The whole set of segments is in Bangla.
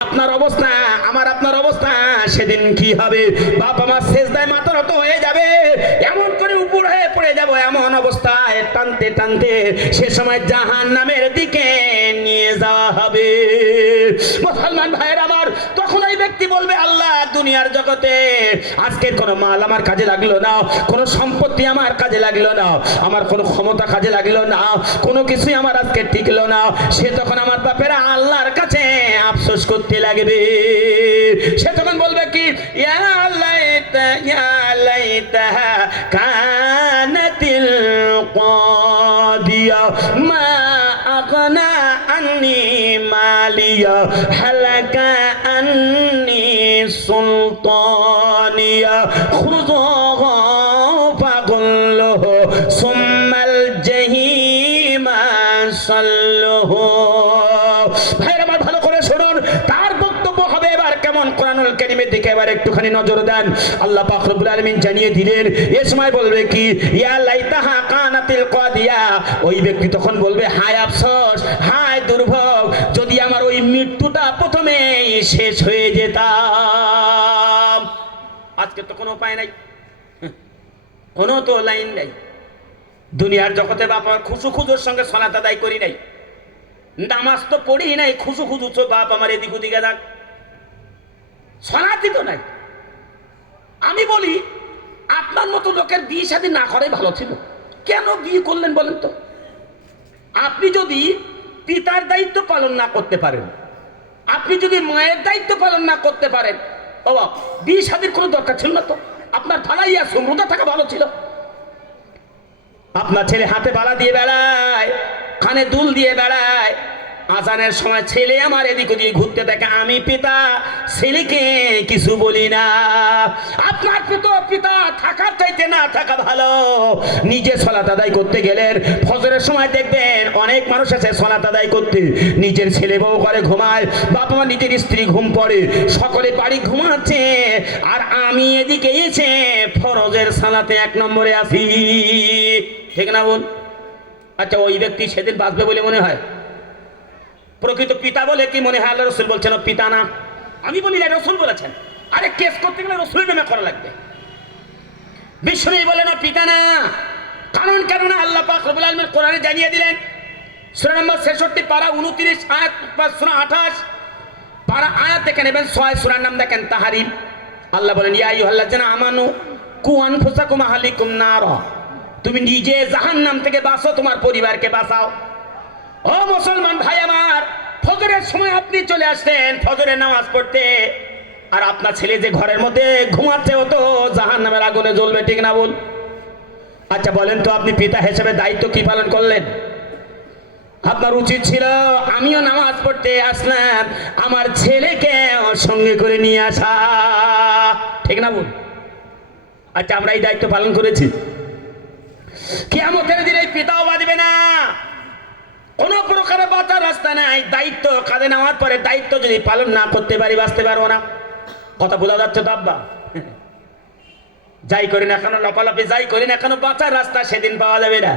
আপনার অবস্থা আমার আপনার অবস্থা সেদিন কি হবে? বাপ আমার সেজদায় মাথা নত হয়ে যাবে, এমন করে উপর হয়ে পড়ে যাব, এমন অবস্থায় টানতে টানতে সে সময় জাহান্নামের দিকে নিয়ে যাওয়া হবে। মুসলমান ভাইয়ের আমার, তখন ওই ব্যক্তি বলবে, আল্লাহ দুনিয়ার জগতে আজকের কোনো মাল আমার কাজে লাগলো না, কোনো সম্পত্তি আমার কাজে লাগলো না, আমার কোনো ক্ষমতা কাজে লাগলো না, কোনো কিছুই আমার আজকে টিকলো না। সে তখন আমার বাপেরা আল্লাহর কাছে আফসোস করতে লাগবে। সে তখন বলবে কি, ইয়া লাইতাহা কানাতিল কাদিয়া মা আগনা আন্নি মালিয়া হালাকা আন্নি সুলতানিয়া খুযুহু ফাগুল্লুহু সুম্মাল জাহিমা সাল্লুহু। ভাইরা আমার, ভালো করে শুনুন, তার বক্তব্য হবে এবার কেমন। কোরআনুল কারীমের দিকে এবার একটুখানি নজর দেন। আল্লাহ পাক রব্বুল আলামিন জানিয়ে দিলেন, এ সময় বলবে কি, ইয়া লাইতাহা কানাতিল কাদিয়া। ওই ব্যক্তি তখন বলবে, হায় আফসোস, হায় দুর্ভোগ, যদি আমার ওই মৃত্যুটা প্রথমেই শেষ হয়ে যেতাম। আজকে তো কোনো উপায় নাই, কোনো তো লাইন নাই। দুনিয়ার জগতে বাপ খুশু খুজুর সঙ্গে সালাত আদায় করি নাই, নামাজ তো পড়ি নাই, খুশু খুজুছ বাপ আমার এদিক ওদিকে যাক, সালাতই তো নাই। আমি বলি, আপনার মতো লোকের বিয়ে শাদী না করে ভালো ছিল। কেন বিয়ে করলেন বলেন তো? আপনি যদি পিতার দায়িত্ব পালন না করতে পারেন, আপনি যদি মায়ের দায়িত্ব পালন না করতে পারেন, বাবা বিয়ে শাদীর কোনো দরকার ছিল না তো। আপনার ফালাইয়া সমুদা থাকা ভালো ছিল। আপনার ছেলে হাতে বালা দিয়ে বেড়ায়, কানে দুল দিয়ে বেড়ায়, আজানের সময় ছেলে আমার এদিক ওদিকে ঘুরতে থাকে, আমি পিতা ছেলেকে কিছু বলি না। আপনার পিতা থাকার চাইতে না থাকা ভালো। নিজে সালাত আদায় করতে গেলেন, ফজরের সময় দেখবেন অনেক মানুষ আছে সালাত আদায় করতে, নিজের ছেলে বউ করে ঘুমায়, বাবা মা নিজের স্ত্রী ঘুম পড়ে, সকলে বাড়ি ঘুমাচ্ছে, আর আমি এদিকে এসে ফরজের সালাতে 1 নম্বরে আছি। ঠিক না বল? আচ্ছা, ওই ব্যক্তি সেদিন বাঁচবে বলে মনে হয়? প্রকৃত পিতা বলে কি মনে হয়? আল্লাহ রসুল বলছেন পিতা না, আমি বলি না, রসুল বলেছেন। আরে কেস করতে গেলে রসুলের নামে করা লাগবে, বিষ্ণু বলে না, পিতা না। কারণ কেননা আল্লাহ পাক রব্বুল আলামিন কোরআনে জানিয়ে দিলেন, সূরা নম্বর 66 পারা 29 আয়াত, সূরা 28 পারা আয়াত দেখে নেবেন, 6 সূরার নাম দেখেন তাহরিম। আল্লাহ বলেন, ইয়া আইয়ুহাল্লাযিনা আমানু কু আনফুসাকুম আহলিকুম নার, তুমি নিজে জাহান্নাম থেকে বাঁচো, তোমার পরিবারকে বাঁচাও। ও মুসলমান ভাই আমার, ফজরের সময় আপনি চলে আসলেন ফজরের নামাজ পড়তে, আর আপনার ছেলে যে ঘরের মধ্যে ঘুমাচ্ছে, ও তো জাহান্নামের আগুনে জ্বলবে। ঠিক না বল? আচ্ছা বলেন তো, আপনি পিতা হিসেবে দায়িত্ব কি পালন করলেন? আপনার উচিত ছিল, আমিও নামাজ পড়তে আসলাম, আমার ছেলেকে সঙ্গে করে নিয়ে আসা। ঠিক না বল? আচ্ছা, আমরা এই দায়িত্ব পালন করেছি? কিয়ামতের দিনে পিতাও বাঁচবে না, কোন প্রকারে বাঁচার রাস্তা নাই। দায়িত্ব কাঁধে নেওয়ার পরে দায়িত্ব যদি পালন না করতে পারি, বাঁচতে পারবো না। কথা বোঝা যাচ্ছে তো আব্বা? যাই করি না কেন, লাফালাফি যাই করি না কেন, বাঁচার রাস্তা সেদিন পাওয়া যাবে না।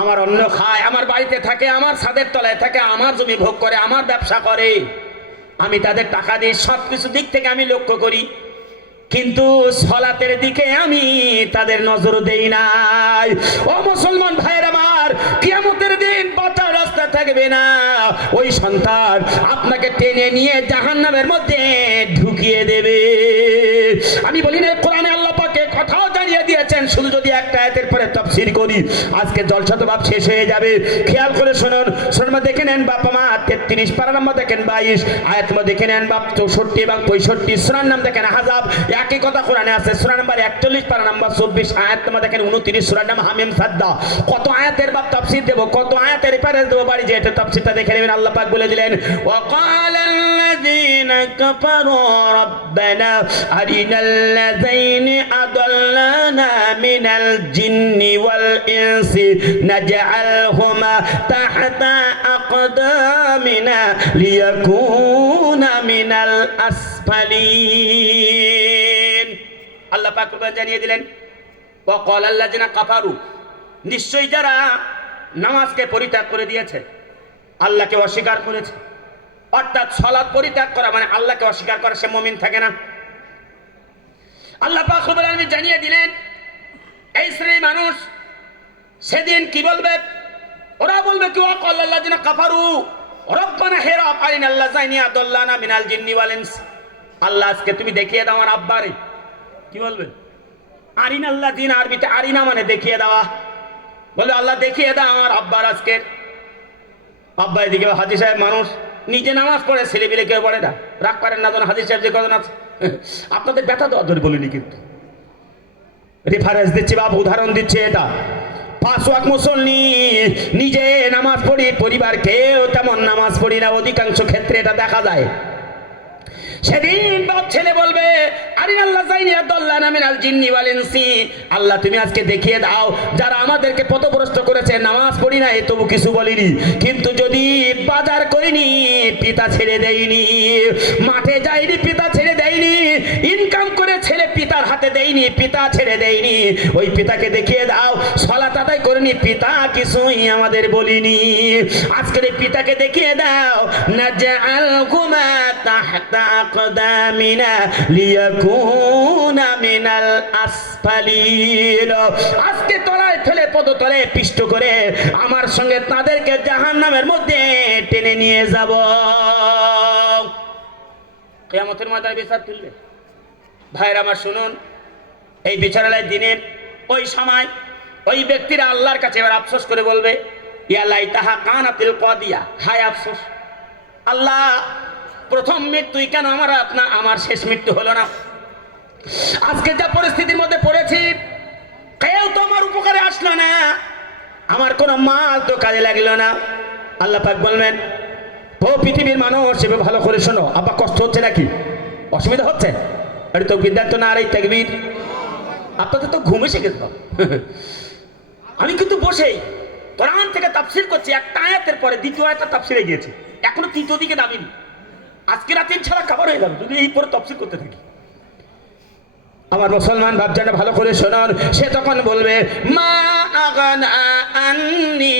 আমার অন্য খায়, আমার বাড়িতে থাকে, আমার ছাদের তলায় থাকে, আমার জমি ভোগ করে, আমার ব্যবসা করে, আমি তাদের টাকা দিই, সব কিছু দিক থেকে আমি লক্ষ্য করি, কিন্তু সালাতের দিকে আমি তাদের নজর দেই নাই। ও মুসলমান ভাইয়ের আমার, কিয়ামতের দিন বাঁচার রাস্তা থাকবে না। ওই সন্তান আপনাকে টেনে নিয়ে জাহান্নামের মধ্যে ঢুকিয়ে দেবে। আমি বলি না, কোরআনে আল্লাহ পাকে কথাও জানিয়ে দিয়েছেন। শুধু যদি একটা আয়াতের পরে তাফসীর করি, আজকে জলসা তো বাপ শেষ হয়ে যাবে। খেয়াল করে শুনুন, শুনুন দেখে নেন বাবা মা 33 পারা নম্বর দেখেন 22 আয়াত দেখে নেন বাপ 64 এবং 65 সূরার নাম দেখেন আহজাব। একই কথা কোরআনে আছে, সূরা নাম্বার 41 পারা নাম্বার 24 আয়াত নাম্বার দেখেন 29, সূরার নাম হামিম সাদ্দা। কত আয়াতের বাপ তাফসীর দেব, কত আয়াতের রেফারেন্স দেব, বাড়ি যে এটা তাফসীরটা দেখে নেবেন। আল্লাহ পাক বলে দিলেন, ওয়াকালাল্লাযীনা কাফারু রাব্বানা আরিনাল্লাযীনা আদাল্লানা মিনাল জিন্নি ওয়াল ইনসি নাজআলহুমা তাহতা আকদামিনা লিয়াকুনা মিনাল আসফালিন। আল্লাহ পাক জানিয়ে দিলেন, ওয়াকালাল্লাযীনা কাফারু, নিশ্চয়ই যারা নামাজকে পরিত্যাগ করে দিয়েছে, আল্লাহকে অস্বীকার করেছে, অর্থাৎ সালাত পরিত্যাগ করা মানে আল্লাহকে অস্বীকার করা, সে মুমিন থাকে না। আল্লাহ পাক রব্বুল আলামিন জানিয়ে দিলেন এই শ্রেণীর মানুষ সেদিন কি বলবে? ওরা বলবে কি ওয়াকাল্লাযিনা কাফারু রব্বানা হে রব আরিনাল্লাযাইনি আদাল্লানা মিনাল জিন্নি ওয়াল ইনস। আল্লাহ আজকে তুমি দেখিয়ে দাও আমার আব্বারে। কি বলবে? আরিনাল্লাযিনা, আরবিতে আরিনা মানে দেখিয়ে দেওয়া। বলে আল্লাহ দেখিয়ে দাও আমার আব্বার আজকে। আব্বা এদিকে হাজী সাহেব মানুষ নিজে নামাজ পড়ে, ছেলেপিলে কেউ পড়ে না। রাগ করেন না যেন হাজী সাহেব যে কজন আছে আপনাদের ব্যথা দেওয়ার ধরে বলিনি, কিন্তু রেফারেন্স দিচ্ছি বা উদাহরণ দিচ্ছে। এটা 5 ওয়াক্ত মুসল্লি, নিজে নামাজ পড়ি, পরিবার কেউ তেমন নামাজ পড়ি না, অধিকাংশ ক্ষেত্রে এটা দেখা যায়। সেদিন বাপ ছেলে বলবে আরিনাল্লাযাইনি আদাল্লানা মিনাল জিন্নি ওয়াল ইনসি। আল্লাহ তুমি আজকে দেখিয়ে দাও যারা আমাদেরকে পথভ্রষ্ট করেছে, নামাজ পড়ি না এ তবু কিছু বলিনি, কিন্তু যদি বাজার করিনি পিতা ছেড়ে দেয়নি, মাঠে যাইনি পিতা ছেড়ে দেয়নি, ইনকাম করে ছেলে পিতার হাতে দেয়নি, পিতা ছেড়ে দেয়নি, ওই পিতাকে দেখিয়ে দাও। সালাত আদায় করিনি, পিতা কিছুই আমাদের বলিনি, আজকের এই পিতাকে দেখিয়ে দাও। নাজআলকুমা তাহতা আকদামিনা লিয়াকুনা মিনাল আসফালিন। আজকে তলায় ফেলে পদতলে পিষ্ট করে আমার সঙ্গে তাদেরকে জাহান্নামের মধ্যে টেনে নিয়ে যাব। কিয়ামতের ময়দানে বিচার তুলবে। ভাইরা আমার শুনুন, এই বিচারের দিনে ওই সময় ওই ব্যক্তিরা আল্লাহর কাছে এবার আফসোস করে বলবে ইয়া লাইতাহা কানাতিল কাদিয়া, হায় আফসোস আল্লাহ, প্রথম মৃত্যুই কেন আমার শেষ মৃত্যু হলো না। আজকে যা পরিস্থিতির মধ্যে পড়েছি, কেউ তো আমার উপকারে আসলো না, আমার কোনো মাল তো কাজে লাগলো না। আল্লাহ পাক বলবেন ও পৃথিবীর মানুষ, এবার ভালো করে শোনো, আবার কষ্ট হচ্ছে নাকি, অসুবিধা হচ্ছে? আরে তো বিদ্যার্থ না, আর এই তাকবীর, আপনাদের তো ঘুম এসে গেছে। আমি কিন্তু বসেই কোরআন থেকে তাফসীর করছি, একটা আয়াতের পরে দ্বিতীয় আয়াতটা তাফসীরে গিয়েছে, এখনো তৃতীয় দিকে নামিনি। আজকে রাতে ছাড়া খাবার হয়ে যাবে যদি এই পরে তাফসীর করতে থাকি। আমার মুসলমান ভাবজানা ভালো করে শোনান, সে তখন বলবে মা আগানা আন্নি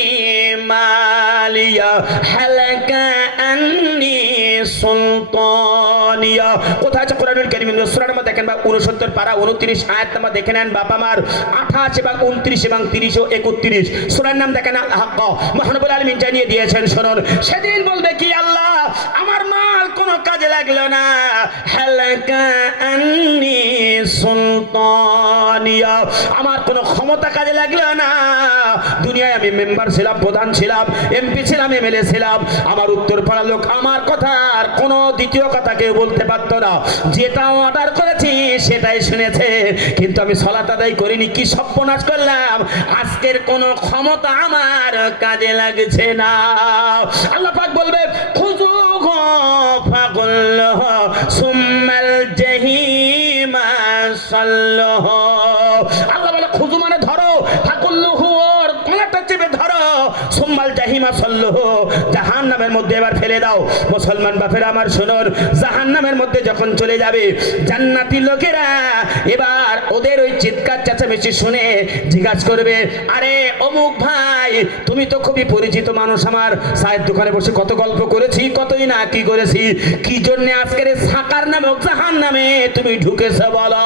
মালিয়া হালাকা আন্নি সুলতানিয়া। কোথায় আছে কোরআনুল কারীম? সূরা নাম্বার দেখেন বা 69 পারা 29 আয়াত নাম্বার দেখে নেন বাপ আমার, 28 এবং 29 এবং 30 ও 31 সূরার নাম দেখেন আল হক। মহানবুল আলামিন জানিয়ে দিয়েছেন শুনুন, সেদিন বলবে কি আল্লাহ আমার মাল কোনো কাজে লাগলো না, হালাকা আন্নি সুলতানিয়া, আমার কোনো ক্ষমতা কাজে লাগলো না। দুনিয়ায় আমি মেম্বার ছিলাম, প্রধান ছিলাম, এমপি ছিলাম, এমএলএ ছিলাম, আমার উত্তর পাড়ার লোক আমার কথার কোনো দ্বিতীয় কথা কেউ বলতে পারতো না, যেটা অর্ডার করেছি সেটাই শুনেছে, কিন্তু আমি সালাত আদায় করিনি, কি সর্বনাশ করলাম, আজকের কোনো ক্ষমতা আমার কাজে লাগছে না। আল্লাহ পাক বলবে খুযুহু ফাগুল্লুহু সুম্মাল জাহিমা সাল্লুহু। আল্লাহ বলে খুজু মানে ধরো, ফাকুল্লুহু ওর গলাটা চেপে ধরো, সুম্মাল জাহিমা সাল্লুহু জাহান্নামের মধ্যে এবার ফেলে দাও। মুসলমান বাপেরা আমার শুনুন, জাহান্নামের মধ্যে যখন চলে যাবে জান্নাতি লোকেরা এবার ওদের ওই চিৎকার চেঁচামেচি শুনে জিজ্ঞাসা করবে আরে অমুক ভাই, তুমি তো খুবই পরিচিত মানুষ, আমার চায়ের দোকানে বসে কত গল্প করেছি, কতই না কি করেছি, কি জন্য আজকের সাকার নামক জাহান্নামে তুমি ঢুকেছো বলো?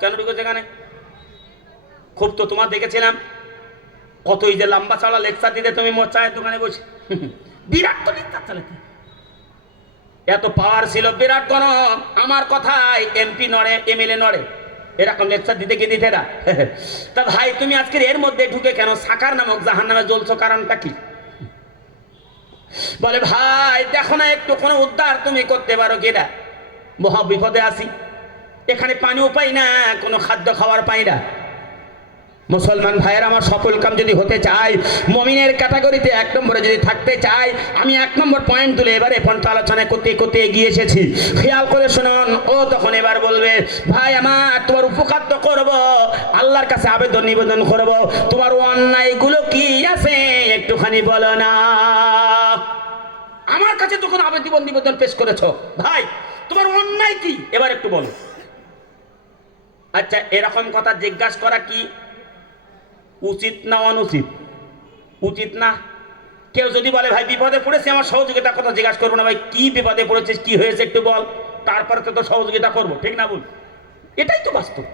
কেন ঢুকেছে? এখানে খুব তো তোমার দেখেছিলাম কতই যে লম্বা চড়া লেকচার দিতে তুমি মোর চায়ের দোকানে বসে, বিরাট তো লেকচার চালাতে, এত পাওয়ার ছিল বিরাট কোন, আমার কথায় এমপি নড়ে, এমএলএ নড়ে, এরকম লেকচার দিতে কি দিতে না? তা ভাই তুমি আজকের এর মধ্যে ঢুকে কেন সাকার নামক জাহান্নামে জ্বলছো, কারণটা কি? বলে ভাই দেখো না একটু কোনো উদ্ধার তুমি করতে পারো কিনা, মহা বিপদে আছি, এখানে পানিও পাই না, কোনো খাদ্য খাওয়ার পাই না। মুসলমান ভাইয়ের আমার সফল কাম যদি হতে চাই, মুমিনের ক্যাটাগরিতে 1 নম্বরে যদি থাকতে চাই, আমি 1 নম্বর পয়েন্ট তুলে এবারে পর্যন্ত আলোচনা করতে করতে এগিয়ে এসেছি, খেয়াল করে শুনুন। ও তখন এবার বলবে ভাই আমার তোমার উপকার তো করবো, আল্লাহর কাছে আবেদন নিবেদন করবো, তোমার অন্যায়গুলো কি আছে একটুখানি বলো না। আমার কাছে তখন আবেদন নিবেদন পেশ করেছো, ভাই তোমার অন্যায় কি এবার একটু বলো। আচ্ছা এরকম কথা জিজ্ঞাসা করা কি উচিত না অনুচিত? উচিত না? কেউ যদি বলে ভাই বিপদে পড়েছি, আমার সহযোগিতা কথা জিজ্ঞাসা করবো না, ভাই কি বিপদে পড়েছিস, কি হয়েছে একটু বল, তারপরে তো সহযোগিতা করবো, ঠিক না বল? এটাই তো বাস্তব।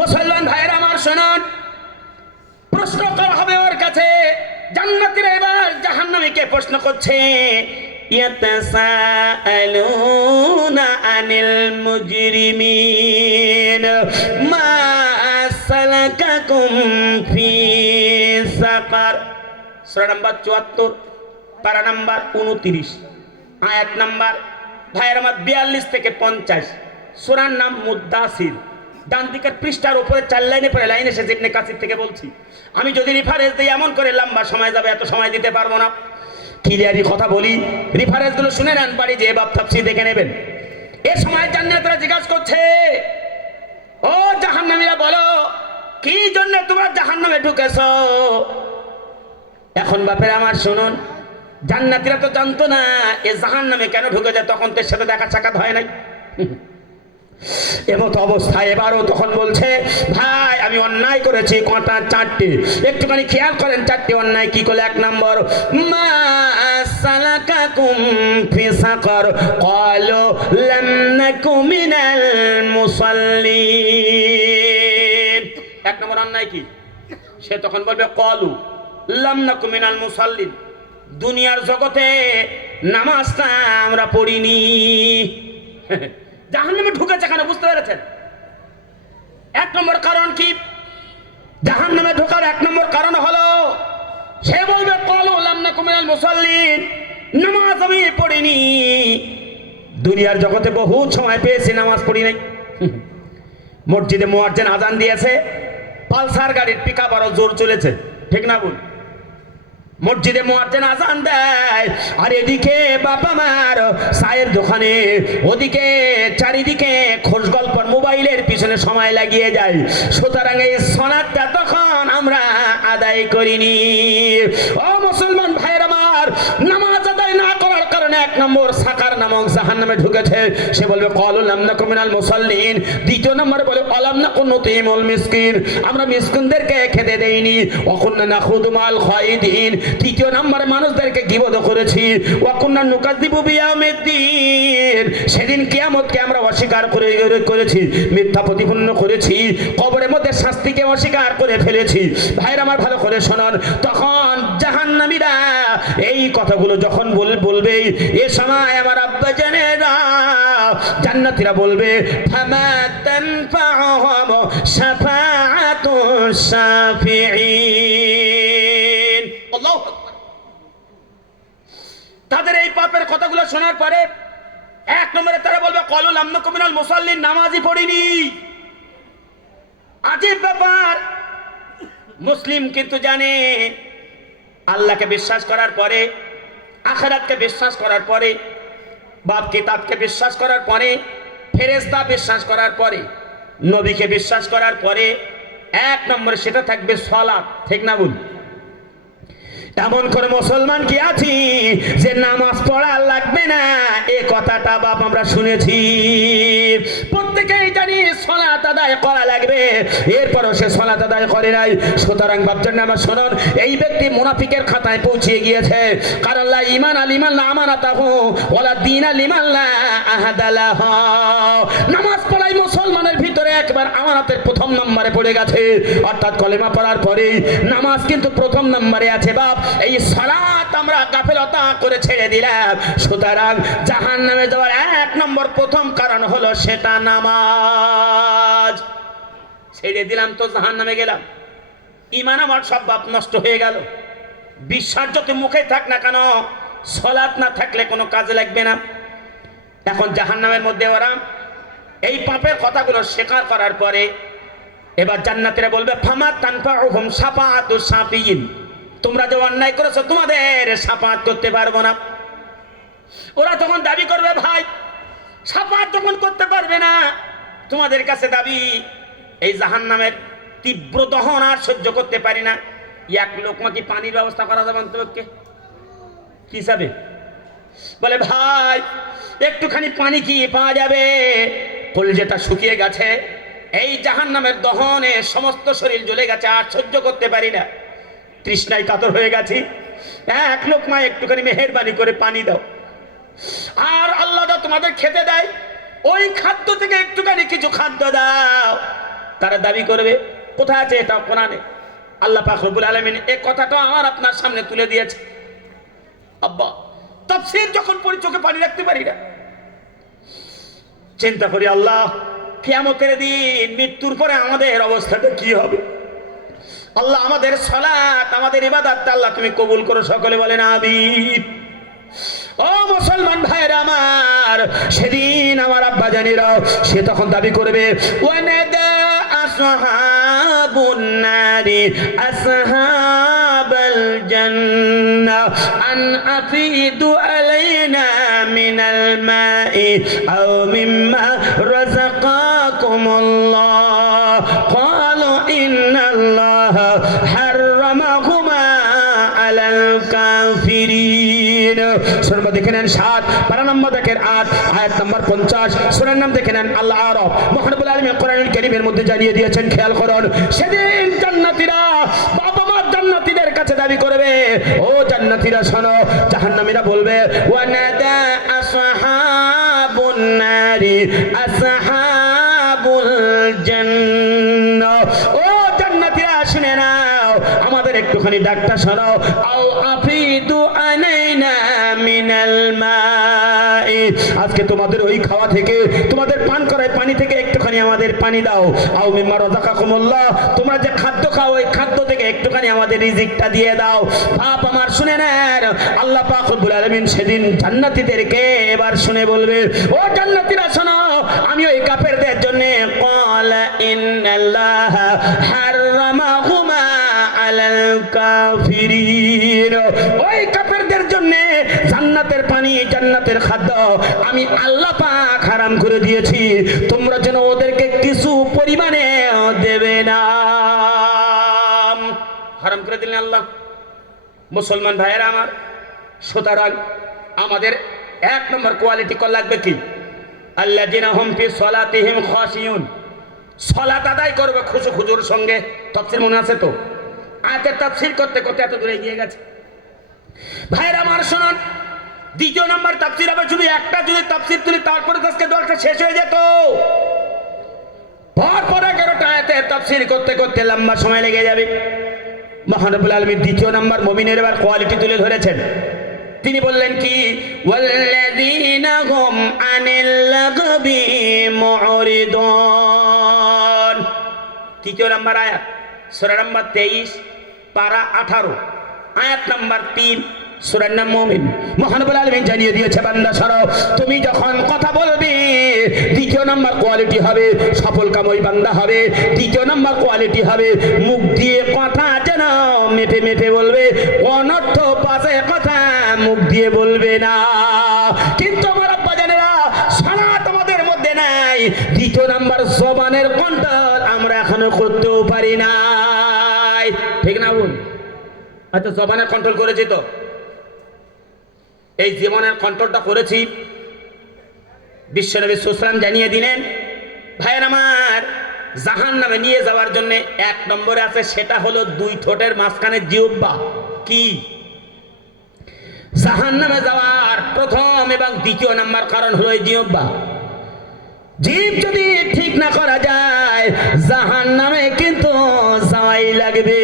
মুসলমান ভাইয়েরা আমার শুনুন, প্রশ্ন করা হবে ওর কাছে। জান্নাতীরা এবার জাহান্নামীকে প্রশ্ন করছে, ইয়াতাসাআলুনা আনিল মুজরিমিন মা সালাকাকুম ফি সাকার। সূরা নাম্বার ৭৪, পারা নাম্বার ২৯, আয়াত নাম্বার ভাইয়ের আমার ৪২ থেকে ৫০। সূরার নাম মুদ্দাসির। ডান দিকের পৃষ্ঠার উপরে ৪ লাইনে পরে লাইন এসেছে, ইবনে কাসির থেকে বলছি। আমি যদি রেফারেন্স দিই এমন করে লম্বা সময় যাবে, এত সময় দিতে পারবো না। ক্লিয়ারই কথা বলি, রেফারেন্সগুলো শুনে নেন, বাড়ি যে বাপ তাফসীর দেখে নেবেন। এ সময় জান্নাতীরা জিজ্ঞাসা করছে, ও জাহান্নামীরা বলো, কি জন্য তোমরা জাহান্নামে ঢুকেছো? এখন বাপের আমার শুনুন, জান্নাতীরা তো জানতো না এ জাহান্নামে কেন ঢুকেছে, তখন তো সাথে দেখা সাক্ষাৎ হয় নাই। এমত অবস্থায় এবারও তখন বলছে, ভাই আমি অন্যায় করেছি কটা, ৪টি, একটুখানি খেয়াল করেন ৪টি অন্যায় কি করে। ১ নম্বর, মা সালাকাকুম ফি সাকার ক্বালু লাম নাকু মিনাল মুসাল্লিন। ১ নম্বর অন্যায় কি? সে তখন বলবে ক্বালু লাম নাকু মিনাল মুসাল্লিন, দুনিয়ার জগতে নামাজটা আমরা পড়িনি। জাহান্নামে ঢুকেছে কেন বুঝতে পেরেছেন? ১ নম্বর কারণ কি? জাহান্নামে ঢোকার ১ নম্বর কারণ হলো সে বলবে ক্বালু লাম নাকু মিনাল মুসাল্লিন, নামাজ আমি পড়িনি, দুনিয়ার জগতে বহু সময় পেয়েছি নামাজ পড়ি নাই। মসজিদে মুয়াজ্জিন আজান দিয়েছে, পালসার গাড়ির পিকআপ আরো জোর চলেছে, ঠিক না বল? মসজিদে মুয়াজ্জিন আজান দেয়, আর এদিকে বাবা মার চায়ের দোকানে, ওদিকে চারিদিকে খোঁজ গল্প মোবাইলের পিছনে সময় লাগিয়ে যায়। সুতরাং এই সালাতটা তখন আমরা আদায় করিনি। ও মুসলমান ভাইয়ের আমার, নামাজ আদায় না করার কারণে ১ নম্বর সাকার নামক জাহান্নামে ঢুকেছে। সে বলবে ক্বালু লাম নাকু মিনাল মুসাল্লিন। ২য় নম্বরে বলে আলাম নাকু নুতিমুল মিসকিন, আমরা মিসকিনদেরকে খেতে দেইনি। ওয়া কুননা নাখুদু মাল খায়িদিন, ৩য় নম্বরে মানুষদেরকে গীবত করেছি। ওয়া কুননা নুকাযযিবু বিয়াউমিদ্দিন, সেদিন কিয়ামতকে আমরা অস্বীকার করেছি, মিথ্যা প্রতিপন্ন করেছি, কবরের মধ্যে শাস্তিকে অস্বীকার করে ফেলেছি। ভাইরা আমার ভালো করে শুনুন, তখন জাহান্নামীরা এই কথাগুলো যখন বলবে, এ সময় আমার আব্বা জানেরা জান্নাতীরা বলবে, ফামা তানফাউহুম শাফাআতুশ শাফিঈন। আল্লাহু আকবার। তাদের এই পাপের কথাগুলো শোনার পরে ১ নম্বরে তারা বলবে ক্বালু লাম নাকু মিনাল মুসাল্লিন, নামাজই পড়িনি। আজীব ব্যাপার, মুসলিম কিন্তু জানে আল্লাহকে বিশ্বাস করার পরে, আখিরাতকে বিশ্বাস করার পরে, বাপ কিতাবকে বিশ্বাস করার পরে, ফেরেশতা বিশ্বাস করার পরে, নবীকে বিশ্বাস করার পরে ১ নম্বরে সেটা থাকবে সালাত, ঠিক না বল? এমন করে মুসলমান কি আছি যে নামাজ পড়া লাগবে না, এ কথাটা বাপ আমরা শুনেছি। প্রত্যেকেই জানি সালাত আদায় করা লাগবে, এরপরও সে সালাত আদায় করে নাই। সুতরাং বাপজন আমার শুনুন, এই ব্যক্তি মুনাফিকের খাতায় পৌঁছে গিয়েছে। কারণ লা ঈমান লিমান লা আমানাতাহু ওয়ালা দীন লিমান লা আহাদালাহ। নামাজ পড়াই মুসলমানের ভিতরে একবার আমানতের ১ম নম্বরে পড়ে গেছে, অর্থাৎ কলেমা পড়ার পরেই নামাজ কিন্তু ১ম নম্বরে আছে বাপ। এই সালাত আমরা গাফিলতা করে ছেড়ে দিলাম। সুতরাং জাহান্নামে যাওয়ার ১ নম্বর ১ম কারণ হলো সেটা নামাজ। ছেড়ে দিলাম তো জাহান্নামে গেলাম, ঈমান আমার সব বাপ নষ্ট হয়ে গেল। বিশ্বাস যত মুখে থাক না কেন, সালাত না থাকলে কোনো কাজে লাগবে না। এখন জাহান্নামের মধ্যে ওরা এই পাপের কথাগুলো স্বীকার করার পরে এবার জান্নাতীরা বলবে, ফামা তানফাউহুম শাফাআতুশ শাফিঈন, তোমরা যে অন্যায় করেছো তোমাদের শাফাআত করতে পারবো না। ওরা তখন দাবি করবে, ভাই শাফাআত তখন করতে পারবে না, তোমাদের কাছে দাবি এই জাহান্নামের তীব্র দহন আর সহ্য করতে পারি না। ১ লোকমা কি পানির ব্যবস্থা করা যাবে অন্তপক্ষে? কি হিসাবে বলে, ভাই একটুখানি পানি কি পাওয়া যাবে? কলিজাটা শুকিয়ে গেছে, এই জাহান্নামের দহনে সমস্ত শরীর জ্বলে গেছে, আর সহ্য করতে পারি না, তৃষ্ণায় কাতর হয়ে গেছি। এক লোকমা একটুখানি মেহেরবানি করে পানি দাও। আর আল্লাহ যা তোমাদের খেতে দেয় ওই খাদ্য থেকে একটুখানি কিছু খাদ্য দাও। তারা দাবি করবে, কোথায় আছে এটা? কোরআনে। আল্লাহ পাক রব্বুল আলামিন এই কথাটা আমার আপনার সামনে তুলে দিয়েছে। আব্বা তাফসীর যখন পড়ি চোখে পানি রাখতে পারি না। চিন্তা করি আল্লাহ কিয়ামতের দিন মৃত্যুর পরে আমাদের অবস্থাটা কি হবে। আল্লাহ আমাদের সালাত আমাদের ইবাদত আল্লাহ তুমি কবুল করো, সকলে বলেন আমিন। ও মুসলমান ভাইরা আমার, সেদিন আমার আব্বা জানিরা সে তখন দাবি করবে, ওয়ানাদা আসহাবুন নারি আসহাবাল জান্নাহ আন আফিদু আলাইনা মিনাল মাই আও মিম্মা রাযাকাকুমুল্লাহ ক্বালু ইন্নাল্লাহা হাররামাহুমা আলাল কাফিরিন। সূরা দেখে নেন 7, পারা নম্বর দেখেন 8, আয়াত নম্বর 50। সূরার নাম দেখে নেন আল আরাফ। মহানবুল আলামিন কোরআনুল কারীমের মধ্যে জানিয়ে দিয়েছেন, খেয়াল করুন। সেদিন জান্নাতীরা বাবা মা জান্নাতীদের কাছে দাবি করবে, ও জান্নাতীরা শোনো। জাহান্নামীরা বলবে, ওয়ানাদা আসহাবুন নারি আসহাবুল জান্নাহ। ও জান্নাতীরা শুনে নাও, আমাদের একটুখানি ডাকটা শোনাও। আও আফিদু আলাইনা মিনাল মাই, আজকে তোমাদের ওই খাওয়া থেকে, তোমাদের পান করায় পানি থেকে একটুখানি আমাদের পানি দাও। আও মিম্মা রাযাকাকুমুল্লাহ, তোমরা যে খাদ্য খাও ওই খাদ্য থেকে একটুখানি আমাদের রিজিকটা দিয়ে দাও। বাপ আমার শুনে নেন, আল্লাহ পাক রব্বুল আলামিন সেদিন জান্নাতীদেরকে এবার শুনে বলবে, ও জান্নাতীরা শোনো, আমি ওই কাফেরদের জন্য ক্বালা ইন্নাল্লাহা হাররামাহুমা আলাল কাফিরিন, ওই কাফেরদের জন্য জান্নাতের পানি জান্নাতের খাদ্য আমি আল্লাহ পাক হারাম করে দিয়েছি, তোমরা যেন ওদেরকে কিছু পরিমাণে দেবে না। হারাম করে দিলেন আল্লাহ। মুসলমান ভাইয়েরা আমার, সুতরাং আমাদের 1 নম্বর কোয়ালিটি কল লাগবে কি? আল্লাযিনা হুম ফি সালাতিহিম খাশিয়ুন, সালাত আদায় করবে খুশু খুজুর সঙ্গে। তাফসীর মনে আছে তো? আয়াতের তাফসীর করতে করতে এত দূরে এগিয়ে গেছে। ভাইরা আমার শুনুন, 2 নম্বর তাফসীর হবে, শুধু একটা যদি তাফসীর তুলি তারপরে আজকে দলটা শেষ হয়ে যেত। পর 11টা আয়াতের তাফসীর করতে করতে লম্বা সময় লেগে যাবে। মহানবুল আলামিন 2 নম্বর মুমিনের এবার কোয়ালিটি তুলে ধরেছেন। তিনি বললেন কি? ওয়াল্লাযীনা হুম আনিল লাগবি মুরিদুন। 3 নম্বর আয়াত, সূরা নম্বর 23, পারা 18, আয়াত নম্বর 3, সূরার নাম মুমিন। মহানবুল আলামিন জানিয়ে দিয়েছে, বান্দা শোনো, তুমি যখন কথা বলবে 2 নম্বর কোয়ালিটি হবে সফলকামী বান্দা হবে। 2 নম্বর কোয়ালিটি হবে মুখ দিয়ে কথা যেন মেপে মেপে বলবে, অনর্থ পাশে কথা মুখ দিয়ে বলবে না। কিন্তু আমার আব্বা জানেরা, সালাত আমাদের মধ্যে নাই। 2 নম্বর জবানের কন্ট্রোল আমরা এখনো করতেও পারি নাই, ঠিক না বল? আচ্ছা, জবানের কন্ট্রোল করেছি তো? এই জীবনের কন্ট্রোলটা করেছি। বিশ্বনবী সাল্লাল্লাহু আলাইহি ওয়াসাল্লাম জানিয়ে দিলেন, ভাইয়ের আমার, জাহান্নামে নিয়ে যাওয়ার জন্য 1 নম্বরে আছে, সেটা হলো 2 ঠোঁটের মাঝখানে জিহ্বা। কি? জাহান্নামে যাওয়ার প্রথম এবং 2 নম্বর কারণ হলো এই জিহ্বা। জিভ যদি ঠিক না করা যায় জাহান্নামে কিন্তু যাওয়াই লাগবে।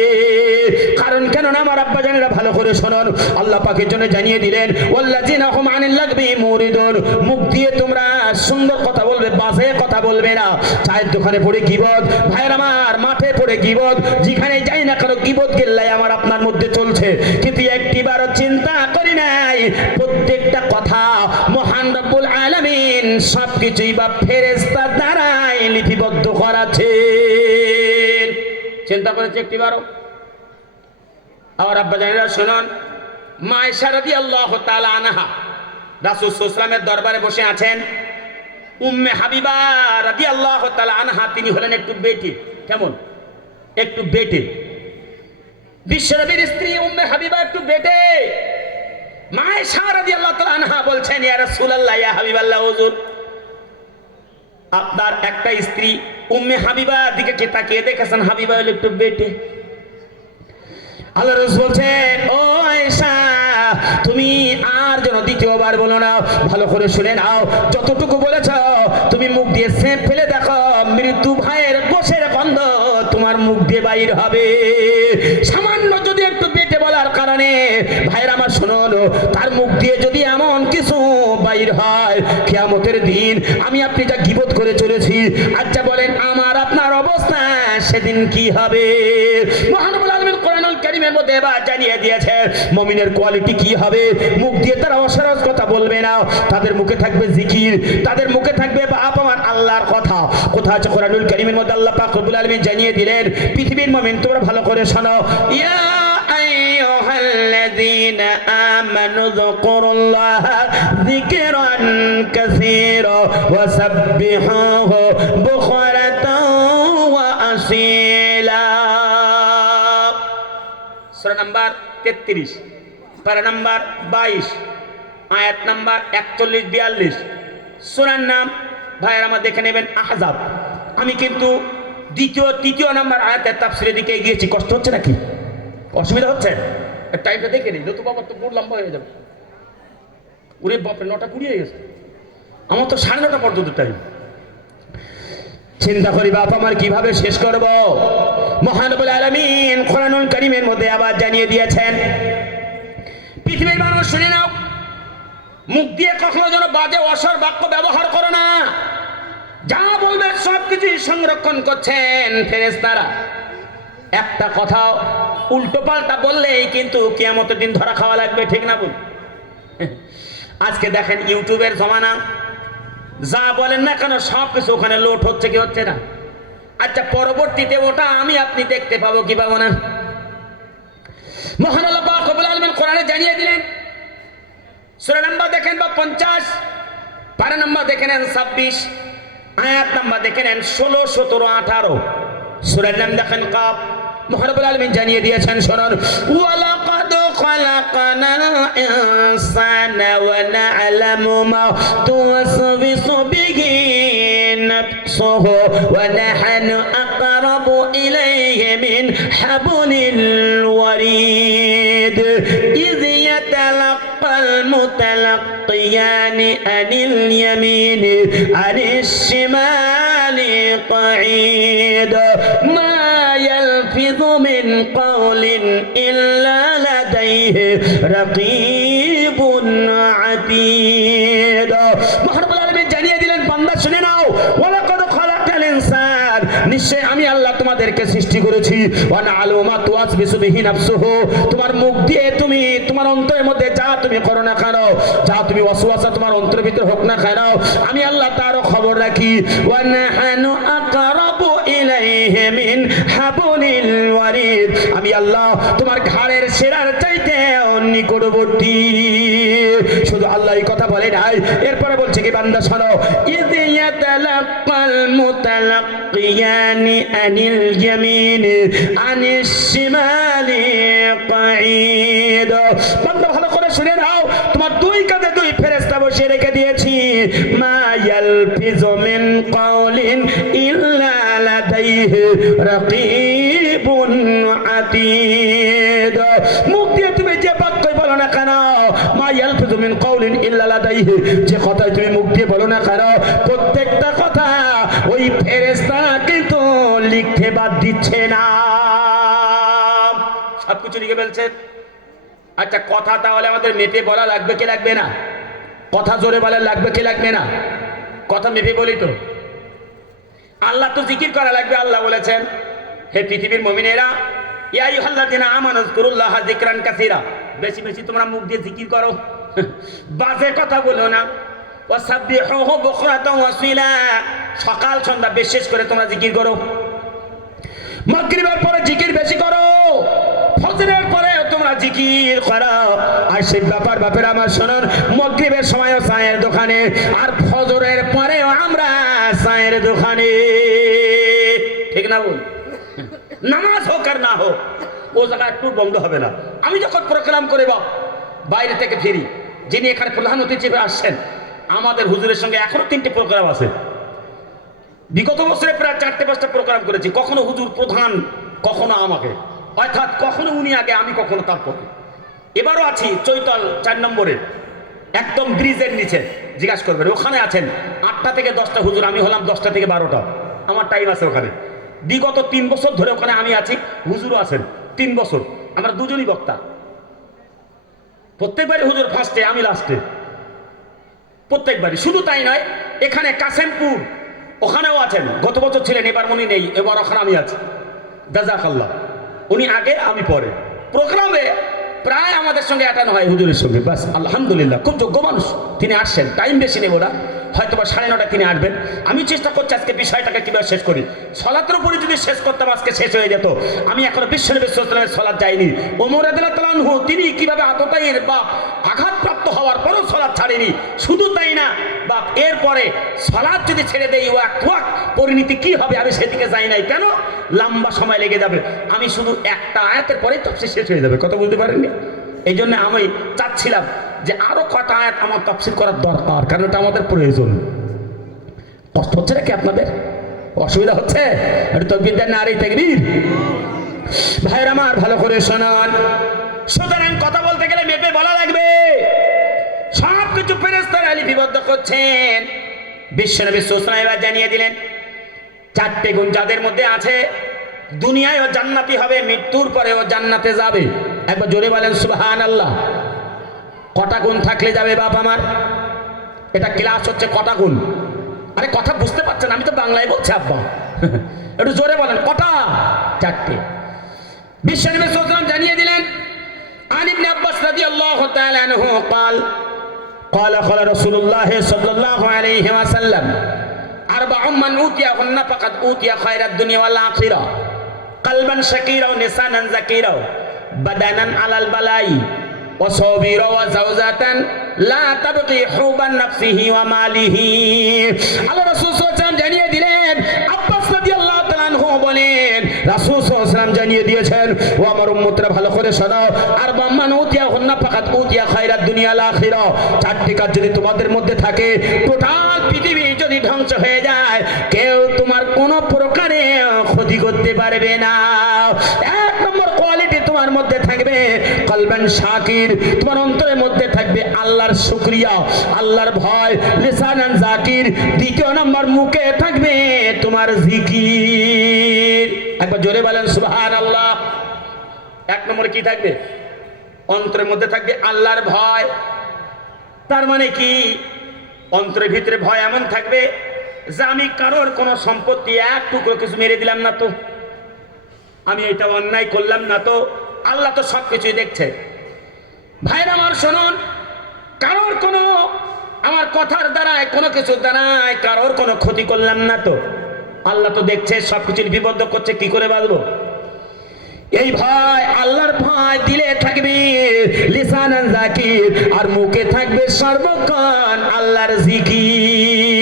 কারণ কেন না আমার আব্বা জানেরা ভালো করে শুনুন, আল্লাহ পাকের জন্য জানিয়ে দিলেন, ওয়াল্লাযিনা হুম আনিল লাগবি মুরিদুন, মুখ দিয়ে তোমরা সুন্দর কথা বলবে, বাজে কথা বলবে না। চায়ের দোকানে পড়ে গীবত, ভাইয়ের আমার, মাঠে পড়ে গীবত, যেখানে যাই না কারো গীবত গিল্লাই আমার আপনার মধ্যে চলছে, কিন্তু একটিবারও চিন্তা করি নাই প্রত্যেকটা কথা মহান রব্বুল আলামিন সবকিছুই বা ফেরেশতা দ্বারাই লিপিবদ্ধ করাছেন। চিন্তা করেছে একটিবারও? আর আব্বা জানেরা শুনুন, মা আয়েশা রাদিয়াল্লাহু তাআলা আনহা রাসূল সাল্লাল্লাহু আলাইহি ওয়াসাল্লামের দরবারে বসে আছেন। উম্মে হাবিবা রাদিয়াল্লাহু তাআলা আনহা তিনি হলেন একটু বেটে। কেমন? একটু বেটে। বিশ্বনবীর স্ত্রী উম্মে হাবিবা একটু বেটে। মা আয়েশা রাদিয়াল্লাহু তাআলা আনহা বলছেন, ইয়া রাসূলুল্লাহ, ইয়া হাবিবাল্লাহ, হুজুর আপনার একটা স্ত্রী উম্মে হাবিবা দিকে কে তাকিয়ে দেখেছেন, হাবিবা হলো একটু বেটে। আল্লাহ রাসূল বলছেন, ও আয়েশা তুমি আর যেন দ্বিতীয়বার বলো না, ভালো করে শুনে নাও। যতটুকু বলেছ তুমি মুখ দিয়ে সেপ ফেলে দেখো, মৃত্যু ভাইয়ের গোশের গন্ধ তোমার মুখ দিয়ে বাইর হবে। সামান্য যদি একটু বেটে বলার কারণে ভাইয়ের আমার শুনুন, তার মুখ দিয়ে যদি এমন কিছু বাইর হয় কিয়ামতের দিন আমি আপনি যা গীবত করে চলেছি, আচ্ছা বলেন আমার আপনার অবস্থা সেদিন কি হবে? মহানবুল আলামিন কোরআনুল কারীমের মধ্যে এবার জানিয়ে দিয়েছে মুমিনের কোয়ালিটি কি হবে। মুখ দিয়ে তারা অসরজ কথা বলবে না, তাদের মুখে থাকবে জিকির, তাদের মুখে থাকবে বাপ আমার আল্লাহর কথা। কোথা আছে কোরআনুল কারীমের মধ্যে আল্লাহ পাক রব্বুল আলামিন জানিয়ে দিলেন, পৃথিবীর মুমিন তোমরা ভালো করে শোনো, ইয়া আইয়ুহাল্লাযীনা আমানু যকুরুল্লাহা যিকরান কাসীরা ওয়া সাব্বিহুহু বুকরাতাও ওয়া আসীলা। সূরা নাম্বার 33 পারা নাম্বার 22 আয়াত নাম্বার 41-42। সূরার নাম ভাইয়েরা আমার দেখে নেবেন আহজাব। আমি কিন্তু তৃতীয় নাম্বার আয়াতের তাফসীরের দিকে এগিয়েছি। কষ্ট হচ্ছে নাকি? অসুবিধা হচ্ছে? টাইমটা দেখে নিই, যত বাবা তো বড় লম্বা হয়ে যাবে। ওরে বাপরে 9টা 20 হয়ে গেছে, আমার তো 9:30 পর্যন্ত টাইম। চিন্তা করি বাপ আমার কিভাবে শেষ করব। মহানবুল আলামিন কোরআনুল কারীমের মধ্যে আবার জানিয়ে দিয়েছেন, পৃথিবীর মানুষ শুনে নাও, মুখ দিয়ে কখনো যেন বাজে অসর বাক্য ব্যবহার করো না। যা বলবে সবকিছু সংরক্ষণ করছেন ফেরেশতারা। একটা কথা উল্টো পাল্টা বললেই কিন্তু কিয়ামতের দিন ধরা খাওয়া লাগবে, ঠিক না বল? আজকে দেখেন ইউটিউবের জমানা, যা বলেন না কেন সবকিছু ওখানে লোড হচ্ছে কি হচ্ছে না? আচ্ছা পরবর্তীতে ওটা আমি আপনি দেখতে পাবো কি পাবো না? মহান আল্লাহ পাক রব্বুল আলামিন কোরআনে জানিয়ে দিলেন, সূরা নাম্বার দেখেন বা 50, পারা নাম্বার দেখে নেন 26, আয়াত নাম্বার দেখে নেন 16, 17, 18। সূরার নাম দেখেন কাফ। মহান রব্বুল আলামিন জানিয়ে দিয়েছেন শুনুন, ওয়ালাকাদ খালাকনাল ইনসানা ওয়া না'লামু মা তুওয়াসবিসু বিহি নাফসুহু ওয়া নাহনু আকরাবু ইলাইহি মিন হাবলিল ওয়ারিদ ইয ইয়াতালাক্কাল মুতালাক্কিয়ানি আনিল ইয়ামিনি আনিশ শিমালি قعيد ما يلفظ من قول إلا لديه رقيب عتيد। মহানবুল আলামিন জানিয়ে দিলেন, বান্দা শুনে নাও, ওয়ালাকাদ খালাকাল ইনসান, নিশ্চয় আমি আল্লাহ তোমাদেরকে সৃষ্টি করেছি, ওয়া না'লামু মা তুওয়াসবিসু বিহি নাফসুহু, তোমার মুখ দিয়ে তুমি তোমার অন্তরের মধ্যে যা তুমি করো না কেন, যা তুমি ওয়াসওয়াসা তোমার অন্তরের ভিতর হোক না কেন, আমি আল্লাহ তারও খবর রাখি। ওয়া নাহানু আকরাবু ইলাইহি মিন হাবলিল ওয়ারিদ, আমি আল্লাহ তোমার ঘাড়ের শিরার চাইতে নিকটবর্তী। শুধু আল্লাহ এই কথা বলে নাই, এরপরে বলছে কি বান্দা শোনো, ইয ইয়াতালাক্কাল মুতালাক্কিয়ানি আনিল ইয়ামিনি আনিশ শিমালি قعيد। বান্দা ভালো করে শুনে নাও, তোমার দুই কাঁধে দুই ফেরেশতা বসিয়ে রেখে দিয়েছি। মা ইয়ালফিজু মিন কাওলিন ইল্লা লাদাইহি রাকিবুন আতীদ। মুখ দিয়ে তুমি যে বাক্যই বলো না কেন, মা ইয়ালফিজু মিন কাওলিন ইল্লা লাদাইহি, যে কথাই তুমি মুখ দিয়ে বলো না কেন, প্রত্যেকটা কথা ওই ফেরেশতা কিন্তু লিখতে বাদ দিচ্ছে না, সবকিছু লিখে ফেলছে। আচ্ছা কথা তাহলে আমাদের মেপে বলা লাগবে কি লাগবে না? কথা জোরে বলা লাগবে কি লাগবে না? কথা মেপে বলি তো। আল্লাহ তো জিকির করা লাগবে। আল্লাহ বলেছেন, হে পৃথিবীর মুমিনেরা, ইয়া আইয়ুহাল্লাযীনা আমানু যকুরুল্লাহা যিকরান কাসীরা, বেশি বেশি তোমরা মুখ দিয়ে জিকির করো, বাজে কথা বলো না। ওয়া সাব্বিহুহু বুকরাতাও ওয়া আসীলা, সকাল সন্ধ্যা বিশেষ করে তোমরা জিকির করো। মাগরিবের পরে জিকির বেশি করো, ফজরের পরে তোমরা জিকির করো। আর সেই বাপের আমার শুনুন, মাগরিবের সময়ও চায়ের দোকানে, আর ফজরের পরেও আমরা চায়ের দোকানে, ঠিক না বল? নামাজ হোক আর না হোক, ও জায়গা একটু বন্ধ হবে না। আমি যখন প্রোগ্রাম করে বাইরে থেকে ফিরি, যিনি এখানে প্রধান অতিথি হিসেবে আসছেন, আমাদের হুজুরের সঙ্গে এখনো 3টে প্রোগ্রাম আছে। বিগত বছরে প্রায় 4-5টা প্রোগ্রাম করেছি। কখনো হুজুর প্রধান, কখনো আমাকে, অর্থাৎ কখনো উনি আগে, আমি কখনো তারপরে। এবারও আছি চৈতল 4 নম্বরে, একদম ব্রিজের নিচে। জিজ্ঞাসা করবেন, ওখানে আছেন 8টা থেকে 10টা হুজুর, আমি হলাম 10টা থেকে 12টা, আমার টাইম আছে ওখানে। বিগত 3 বছর ধরে ওখানে আমি আছি, হুজুরও আছেন 3 বছর, আমরা দুজনই বক্তা। প্রত্যেকবারই হুজুর ফার্স্টে, আমি লাস্টে, প্রত্যেকবারই। শুধু তাই নয়, এখানে কাসেমপুর ওখানেও আছেন, গত বছর ছিলেন, এবার উনি নেই, এবার ওখানে আমি আছি। জাযাকাল্লাহ, উনি আগে আমি পরে। প্রোগ্রামে প্রায় আমাদের সঙ্গে অ্যাটেন্ড হয় হুজুরের সঙ্গে, বাস আলহামদুলিল্লাহ, খুব যোগ্য মানুষ। তিনি আসছেন, টাইম বেশি নেব না, হয়তো বা 9:30 তিনি আসবেন। আমি চেষ্টা করছি আজকে বিষয়টাকে কীভাবে শেষ করি। সলাতের উপরে যদি শেষ করতাম আজকে শেষ হয়ে যেত। আমি এখনো বিশ্বনবী সাল্লাল্লাহু আলাইহি ওয়াসাল্লামের সলাত যাইনি। ওমর রাদিয়াল্লাহু তাআলা আনহু তিনি কীভাবে আততায়ীর বাপ আঘাতপ্রাপ্ত হওয়ার পরও সলাত ছাড়েনি। শুধু তাই না বাপ, এরপরে সলাত যদি ছেড়ে দেই ওয়াক পরিণতি কি হবে আমি সেদিকে যাই নাই। কেন? লম্বা সময় লেগে যাবে। আমি শুধু একটা আয়াতের পরে তাফসীর শেষ হয়ে যাবে, কথা বুঝতে পারেননি? এই জন্য আমি চাচ্ছিলাম যে আরো কটা আয়াত আমার তাফসীর করার দরকার, কারণ এটা আমাদের প্রয়োজন। কষ্ট হচ্ছে নাকি আপনাদের? অসুবিধা হচ্ছে? একটু তাকবীর দেন, নারে তাকবীর। ভাইয়ের আমার ভালো করে শোনান। সুতরাং কথা বলতে গেলে মেপে বলা লাগবে। সব কিছু ফেরেশতারা লিপিবদ্ধ করছেন। বিশ্বনবী সাল্লাল্লাহু আলাইহি ওয়াসাল্লাম জানিয়ে দিলেন 4টে গুণ যাদের মধ্যে আছে, দুনিয়ায়ও জান্নাতি হবে, মৃত্যুর পরেও জান্নাতে যাবে। একবার জোরে বলেন সুবহানাল্লাহ। কটা গুণ থাকলে যাবে বাপ আমার? এটা ক্লাস হচ্ছে কটা গুণ। আরে কথা বুঝতে পারছেন? আমি তো বাংলায় বলছি আব্বা, একটু জোরে বলেন কটা? 4টে। বিশ্বনবী সাল্লাল্লাহু আলাইহি ওয়াসাল্লাম জানিয়ে দিলেন, আন ইবনে আব্বাস রাদিয়াল্লাহু তাআলা আনহু قال قال রাসূলুল্লাহ সাল্লাল্লাহু আলাইহি ওয়াসাল্লাম আরবা'উম মান উতিয়াহুন্না ফাকাদ উতিয়া খায়রাদ দুনিয়া ওয়াল আখিরাহ কলবান শাকিরা ওয়া লিসানান যাকিরা বাদানান আলাল বালাই ওয়া সাবিরা ওয়া যাওজাতান লা তাবগি হুবান নাফসিহি ওয়া মালিহি। আল্লাহ রাসূল সাল্লাল্লাহু আলাইহি ওয়াসাল্লাম জানিয়ে দিলেন, আব্বাস রাদিয়াল্লাহু তাআলা আনহু বলেন রাসূল সাল্লাল্লাহু আলাইহি ওয়াসাল্লাম জানিয়ে দিয়েছেন, ও আমার উম্মতরা ভালো করে শোনাও, আরবা'উম মান উতিয়াহুন্না ফাকাদ উতিয়া খায়রাদ দুনিয়া ওয়াল আখিরাহ। 4টি কাজ যদি তোমাদের মধ্যে থাকে, টোটাল পৃথিবী যদি ধ্বংস হয়ে যায়, কেউ তোমার কোনো প্রকারে ক্ষতি করতে পারবে না। 1 নম্বর কোয়ালিটি তোমার মধ্যে থাকবে কলবান শাকির, তোমার অন্তরের মধ্যে থাকবে আল্লাহর শুকরিয়া, আল্লাহর ভয়, লিসানান যাকির। 2 নম্বর মুখে থাকবে তোমার জিকির। একবার জোরে বলেন সুবহানাল্লাহ। 1 নম্বরে কি থাকবে? অন্তরের মধ্যে থাকবে আল্লাহর ভয়। তার মানে কি? অন্তরের ভিতরে ভয় এমন থাকবে যে আমি কারোর কোনো সম্পত্তি এক টুকরো কিছু মেরে দিলাম না তো, আমি এটা অন্যায় করলাম না তো, আল্লাহ তো সব কিছুই দেখছে। ভাইরা আমার শুনুন, কারোর কোনো আমার কথার দ্বারায় কোনো কিছু দ্বারায় কারোর কোনো ক্ষতি করলাম না তো, আল্লাহ তো দেখছে, সব কিছু লিপিবদ্ধ করছে। কি করে বাঁচবো? এই ভয়, আল্লাহর ভয় দিলে থাকবে লিসানান যাকির, আর মুখে থাকবে সর্বক্ষণ আল্লাহর জিকির।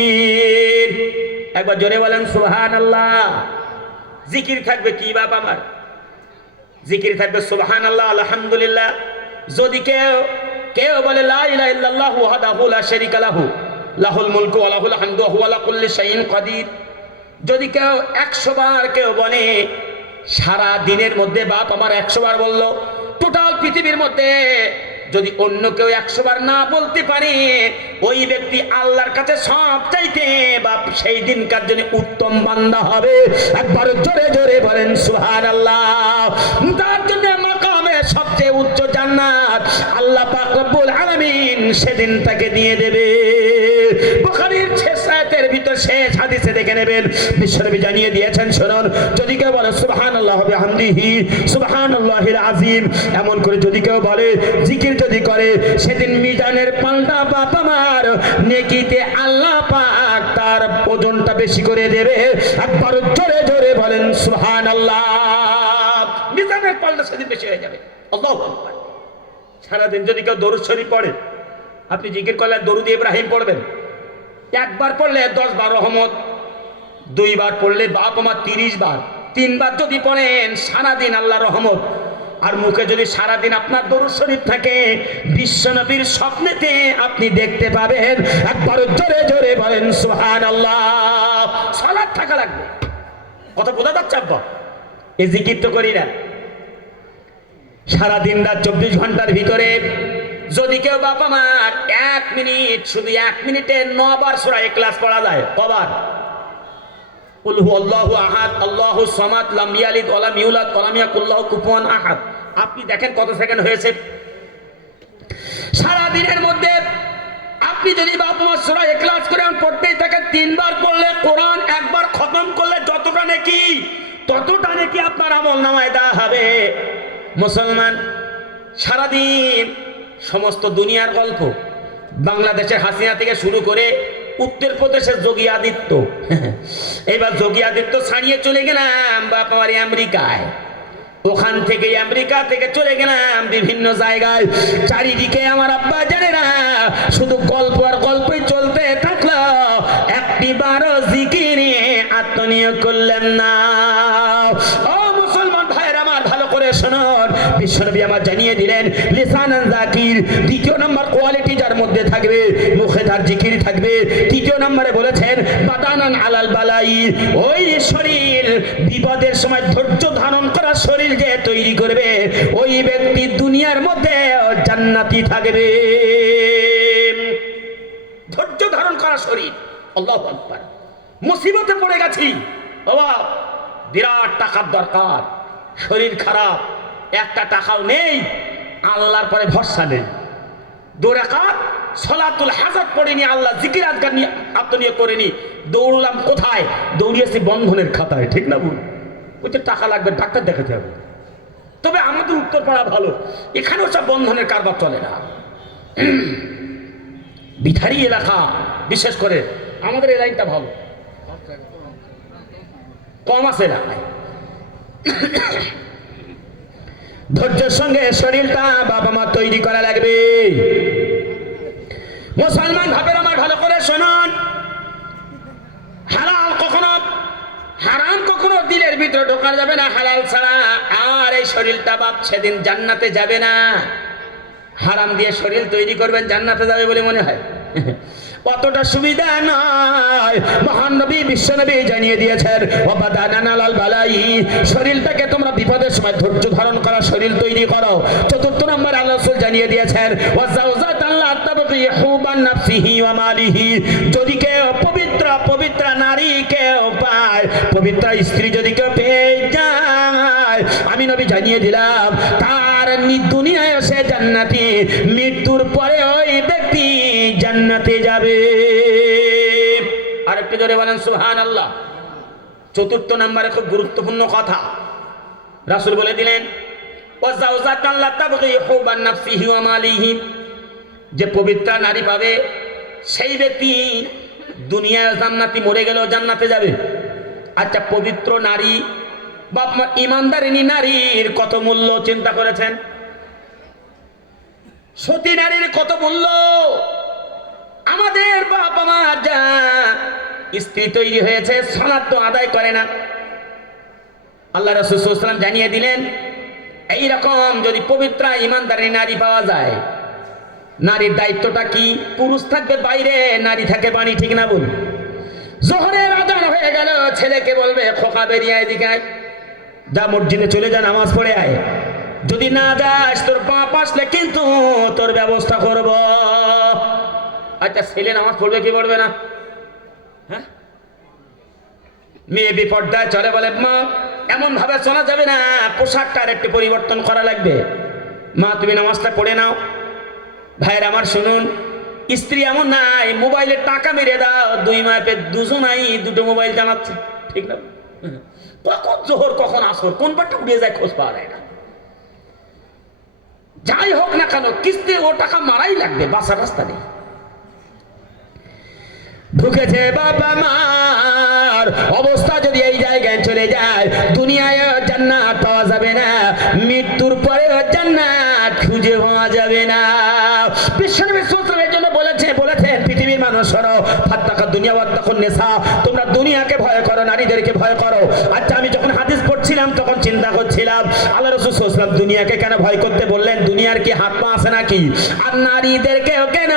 একবার জোরে বলেন সুবহানাল্লাহ। জিকির থাকবে কি বাপ আমার? জিকির থাকবে সুবহানাল্লাহ, আলহামদুলিল্লাহ। যদি কেউ বলে লা ইলাহা ইল্লাল্লাহু ওয়াহদাহু লা শারীকা লাহু লাহুল মুলকু ওয়া লাহুল হামদু ওয়া হুয়া আলা কুল্লি শাইইন কাদির, যদি কেউ 100 বার কেউ বলে, সারা দিনের মধ্যে বাপ আমার 100 বার বলল, টোটাল পৃথিবীর মধ্যে যদি অন্য কেউ 100 বার না বলতে পারে, ওই ব্যক্তি আল্লাহর কাছে সবচাইতে বাপ সেই দিনকার জন্য উত্তম বান্দা হবে। একবার জোরে জোরে বলেন সুবহানাল্লাহ। তার জন্য মাকামে সবচেয়ে উচ্চ জান্নাত আল্লাহ পাক রব্বুল আলামিন সেদিন তাকে দিয়ে দেবে। বুখারীর 6 আয়াতের ভিতর শেষ হাদিসে দেখে নেবেন, বিশ্বনবী জানিয়ে দিয়েছেন, শুনুন, যদি কেউ বলে সুবহানাল্লাহ বিহামদিহি সুবহানাল্লাহিল আযীম, এমন করে যদি কেউ বলে, জিকির যদি করে, সেদিন মিজানের পাল্টা বাপ আমার নেকিতে আল্লাহ পাক তার ওজনটা বেশি করে দেবে। একবার জোরে জোরে বলেন সুবহানাল্লাহ। মিজানের পাল্টা সেদিন বেশি হয়ে যাবে। আল্লাহু আকবার। সারাদিন যদি কেউ দরুদ শরীফ পড়ে, আপনি জিকির করলে দরুদ ইব্রাহিম পড়বেন, 1 বার পড়লে 10 বার রহমত, 2 বার পড়লে বাপ আমার 30 বার, 3 বার যদি পড়েন সারাদিন আল্লাহ রহমত। আর মুখে যদি সারাদিন আপনার দরুদ শরীফ থাকে, বিশ্বনবীর স্বপ্নেতে আপনি দেখতে পাবেন। একবার জোরে জোরে বলেন সুবহানাল্লাহ। সালাত থাকা লাগবে। কথা বোঝা যাচ্ছে আব্বা? এই জিকির তো করি না, সারাদিন রাত 24 ঘন্টার ভিতরে যদি কেউ বাবা মার 1 মিনিট, শুধু 1 মিনিটে 9 বার সূরা ইখলাস পড়া যায়, কবার? কুল হুয়াল্লাহু আহাদ আল্লাহুস সামাদ লাম ইয়ালিদ ওয়া লাম ইউলাদ ওয়া লাম ইয়াকুল লাহু কুফুয়ান আহাদ। আপনি দেখেন কত সেকেন্ড হয়েছে। সারা দিনের মধ্যে আপনি যদি বাবা মার সূরা ইখলাস করে পড়তেই থাকেন, 3 বার পড়লে, কোরআন একবার খতম করলে যতটা নেকি, ততটা নেকি আপনার আমলনামায় দেওয়া হবে। মুসলমান সারাদিন সমস্ত দুনিয়ার গল্প, বাংলাদেশের হাসিনা থেকে শুরু করে উত্তরপ্রদেশের যোগী আদিত্য, এবার যোগী আদিত্য ছাড়িয়ে চলে গেলাম বাপার আমেরিকায়, ওখান থেকে আমেরিকা থেকে চলে গেলাম বিভিন্ন জায়গায়। চারিদিকে আমার আব্বা জানেরা শুধু গল্প আর গল্পই চলতে থাকলো, একটি বারো জিকিরে আত্মনিয়োগ করলেন না। ও মুসলমান ভাইয়ের আমার, ভালো করে শুনুন, বিশ্বনবী আমার জানিয়ে দিলেন লিসানান যাকির, দ্বিতীয় নম্বর কোয়ালিটি যার মধ্যে থাকবে, মুখে তার জিকির থাকবে। তৃতীয় নম্বরে বলেছেন বাদানান আলাল বালাই, ওই শরীর বিপদের সময় ধৈর্য ধারণ করা শরীর যে তৈরি করবে, ওই ব্যক্তি দুনিয়ার মধ্যে জান্নাতি থাকবে। ধৈর্য ধারণ করা শরীর, আল্লাহু আকবার। মুসিবতে পড়ে গেছি বাবা, বিরাট টাকার দরকার, শরীর খারাপ, একটা টাকাও নেই, আল্লাহর পরে ভরসা নেই, 2 রাকাত সালাতুল হাজাত পড়িনি, আল্লাহ জিকির আজকার নিয়ে আত্মনিয়োগ করিনি, দৌড়লাম কোথায়? দৌড়িয়েছি বন্ধনের খাতায়, ঠিক না বল? ওই যে টাকা লাগবে, ডাক্তার দেখাতে হবে। তবে আমাদের উত্তরপাড়া ভালো, এখানেও সব বন্ধনের কারবার চলে না। বিথারি এলাকা, বিশেষ করে আমাদের এই লাইনটা ভালো, কম আছে এলাকায়। ধৈর্যের সঙ্গে শরীরটা বাবা মা তৈরি করা লাগবে। মুসলমান ভাবের আমার, ভালো করে শুনুন, হালাল কখনো, হারাম কখনো দিলের ভিতরে ঢোকা যাবে না হালাল ছাড়া। আর এই শরীরটা বাপ সেদিন জান্নাতে যাবে না। হারাম দিয়ে শরীর তৈরি করবেন, জান্নাতে যাবে বলে মনে হয়? অতটা সুবিধা নয়। মহান নবী বিশ্বনবী জানিয়ে দিয়েছেন ওয়াবাদানান আলাল বালাই, শরীরটাকে তোমরা বিপদের সময় ধৈর্য ধারণ করা শরীর তৈরি করো। চতুর্থ নম্বর আল্লাহ রাসূল জানিয়ে দিয়েছেন ওয়াজাওজাতান লা তাবগি হুবান নাফসিহি ওয়া মালিহি, যদি কেউ পবিত্র নারী কেউ পায়, পবিত্র স্ত্রী যদি কেউ পেয়ে যায়, আমি নবী জানিয়ে দিলাম তার দুনিয়ায় সে জান্নাতি, মৃত্যুর পরে ওই ব্যক্তি জান্নাতে যাবে। আরেকটু জোরে বলেন সুবহানাল্লাহ। চতুর্থ নম্বরে খুব গুরুত্বপূর্ণ কথা রাসূল বলে দিলেন ওয়াজাওজাতান লা তাবগি হুবান নাফসিহি ওয়া মালিহি, যে পবিত্র নারী পাবে সেই ব্যক্তি দুনিয়ায় জান্নাতি, মরে গেলেও জান্নাতে যাবে। আচ্ছা, পবিত্র নারী বা ইমানদারিনী নারীর কত মূল্য চিন্তা করেছেন? সতী নারীর কত মূল্য? আমাদের বাবা মা যা স্ত্রী তৈরি হয়েছে, সালাত তো আদায় করে না। আল্লাহ রাসূল সাল্লাল্লাহু আলাইহি ওয়াসাল্লাম জানিয়ে দিলেন এইরকম যদি পবিত্র ইমানদারিনী নারী পাওয়া যায়, নারীর দায়িত্বটা কি? পুরুষ থাকবে বাইরে, নারী থাকে বাড়ি, ঠিক না বল? জোহরের আযান হয়ে গেল, ছেলেকে বলবে খোকা বেরিয়ে আয়, এদিকে আয়, যা মসজিদে চলে যা, নামাজ পড়ে আয়। যদি না যাস তোর বাপ আসলে কিন্তু তোর ব্যবস্থা করব। আচ্ছা, ছেলে নামাজ পড়বে কি পড়বে না? হ্যাঁ, মেয়ে বিপর্দায় চলে, বলে মা এমন ভাবে চলা যাবে না, পোশাকটার একটু পরিবর্তন করা লাগবে, মা তুমি নামাজটা পড়ে নাও। ভাইয়ের আমার শুনুন, স্ত্রী এমন নাই মোবাইলে টাকা মেরে দাও, 2 মাপে দুজনাই 2টো মোবাইল জানাচ্ছে, ঠিক না? কখন জোহর কখন আসর, কোন পাটটা উড়ে যায় খোঁজ পাওয়া যায় না। যাই হোক না কেন, কিস্তি ও টাকা মারাই লাগবে, বাসার রাস্তা নেই। ঢুকেছে বাবা মার অবস্থা যদি এই জায়গায় চলে যায়, দুনিয়ায় জান্নাত পাওয়া যাবে না, মৃত্যুর পরে জান্নাত খুঁজে পাওয়া যাবে না। বিশ্বনবী সাল্লাল্লাহু আলাইহি ওয়াসাল্লাম বলেছেন পৃথিবীর মানুষ শোনো, ফাত্তাকা দুনিয়া ওয়াত্তাকুন নিসা, তোমরা দুনিয়াকে ভয় করো, নারীদেরকে ভয় করো। আচ্ছা, আমি যখন হাদিস পড়ছিলাম তখন চিন্তা করছিলাম আল্লাহ রাসূল সাল্লাল্লাহু আলাইহি ওয়াসাল্লাম দুনিয়াকে কেন ভয় করতে বললেন? দুনিয়ার কি হাত পা আছে নাকি? আর নারীদেরকেও কেন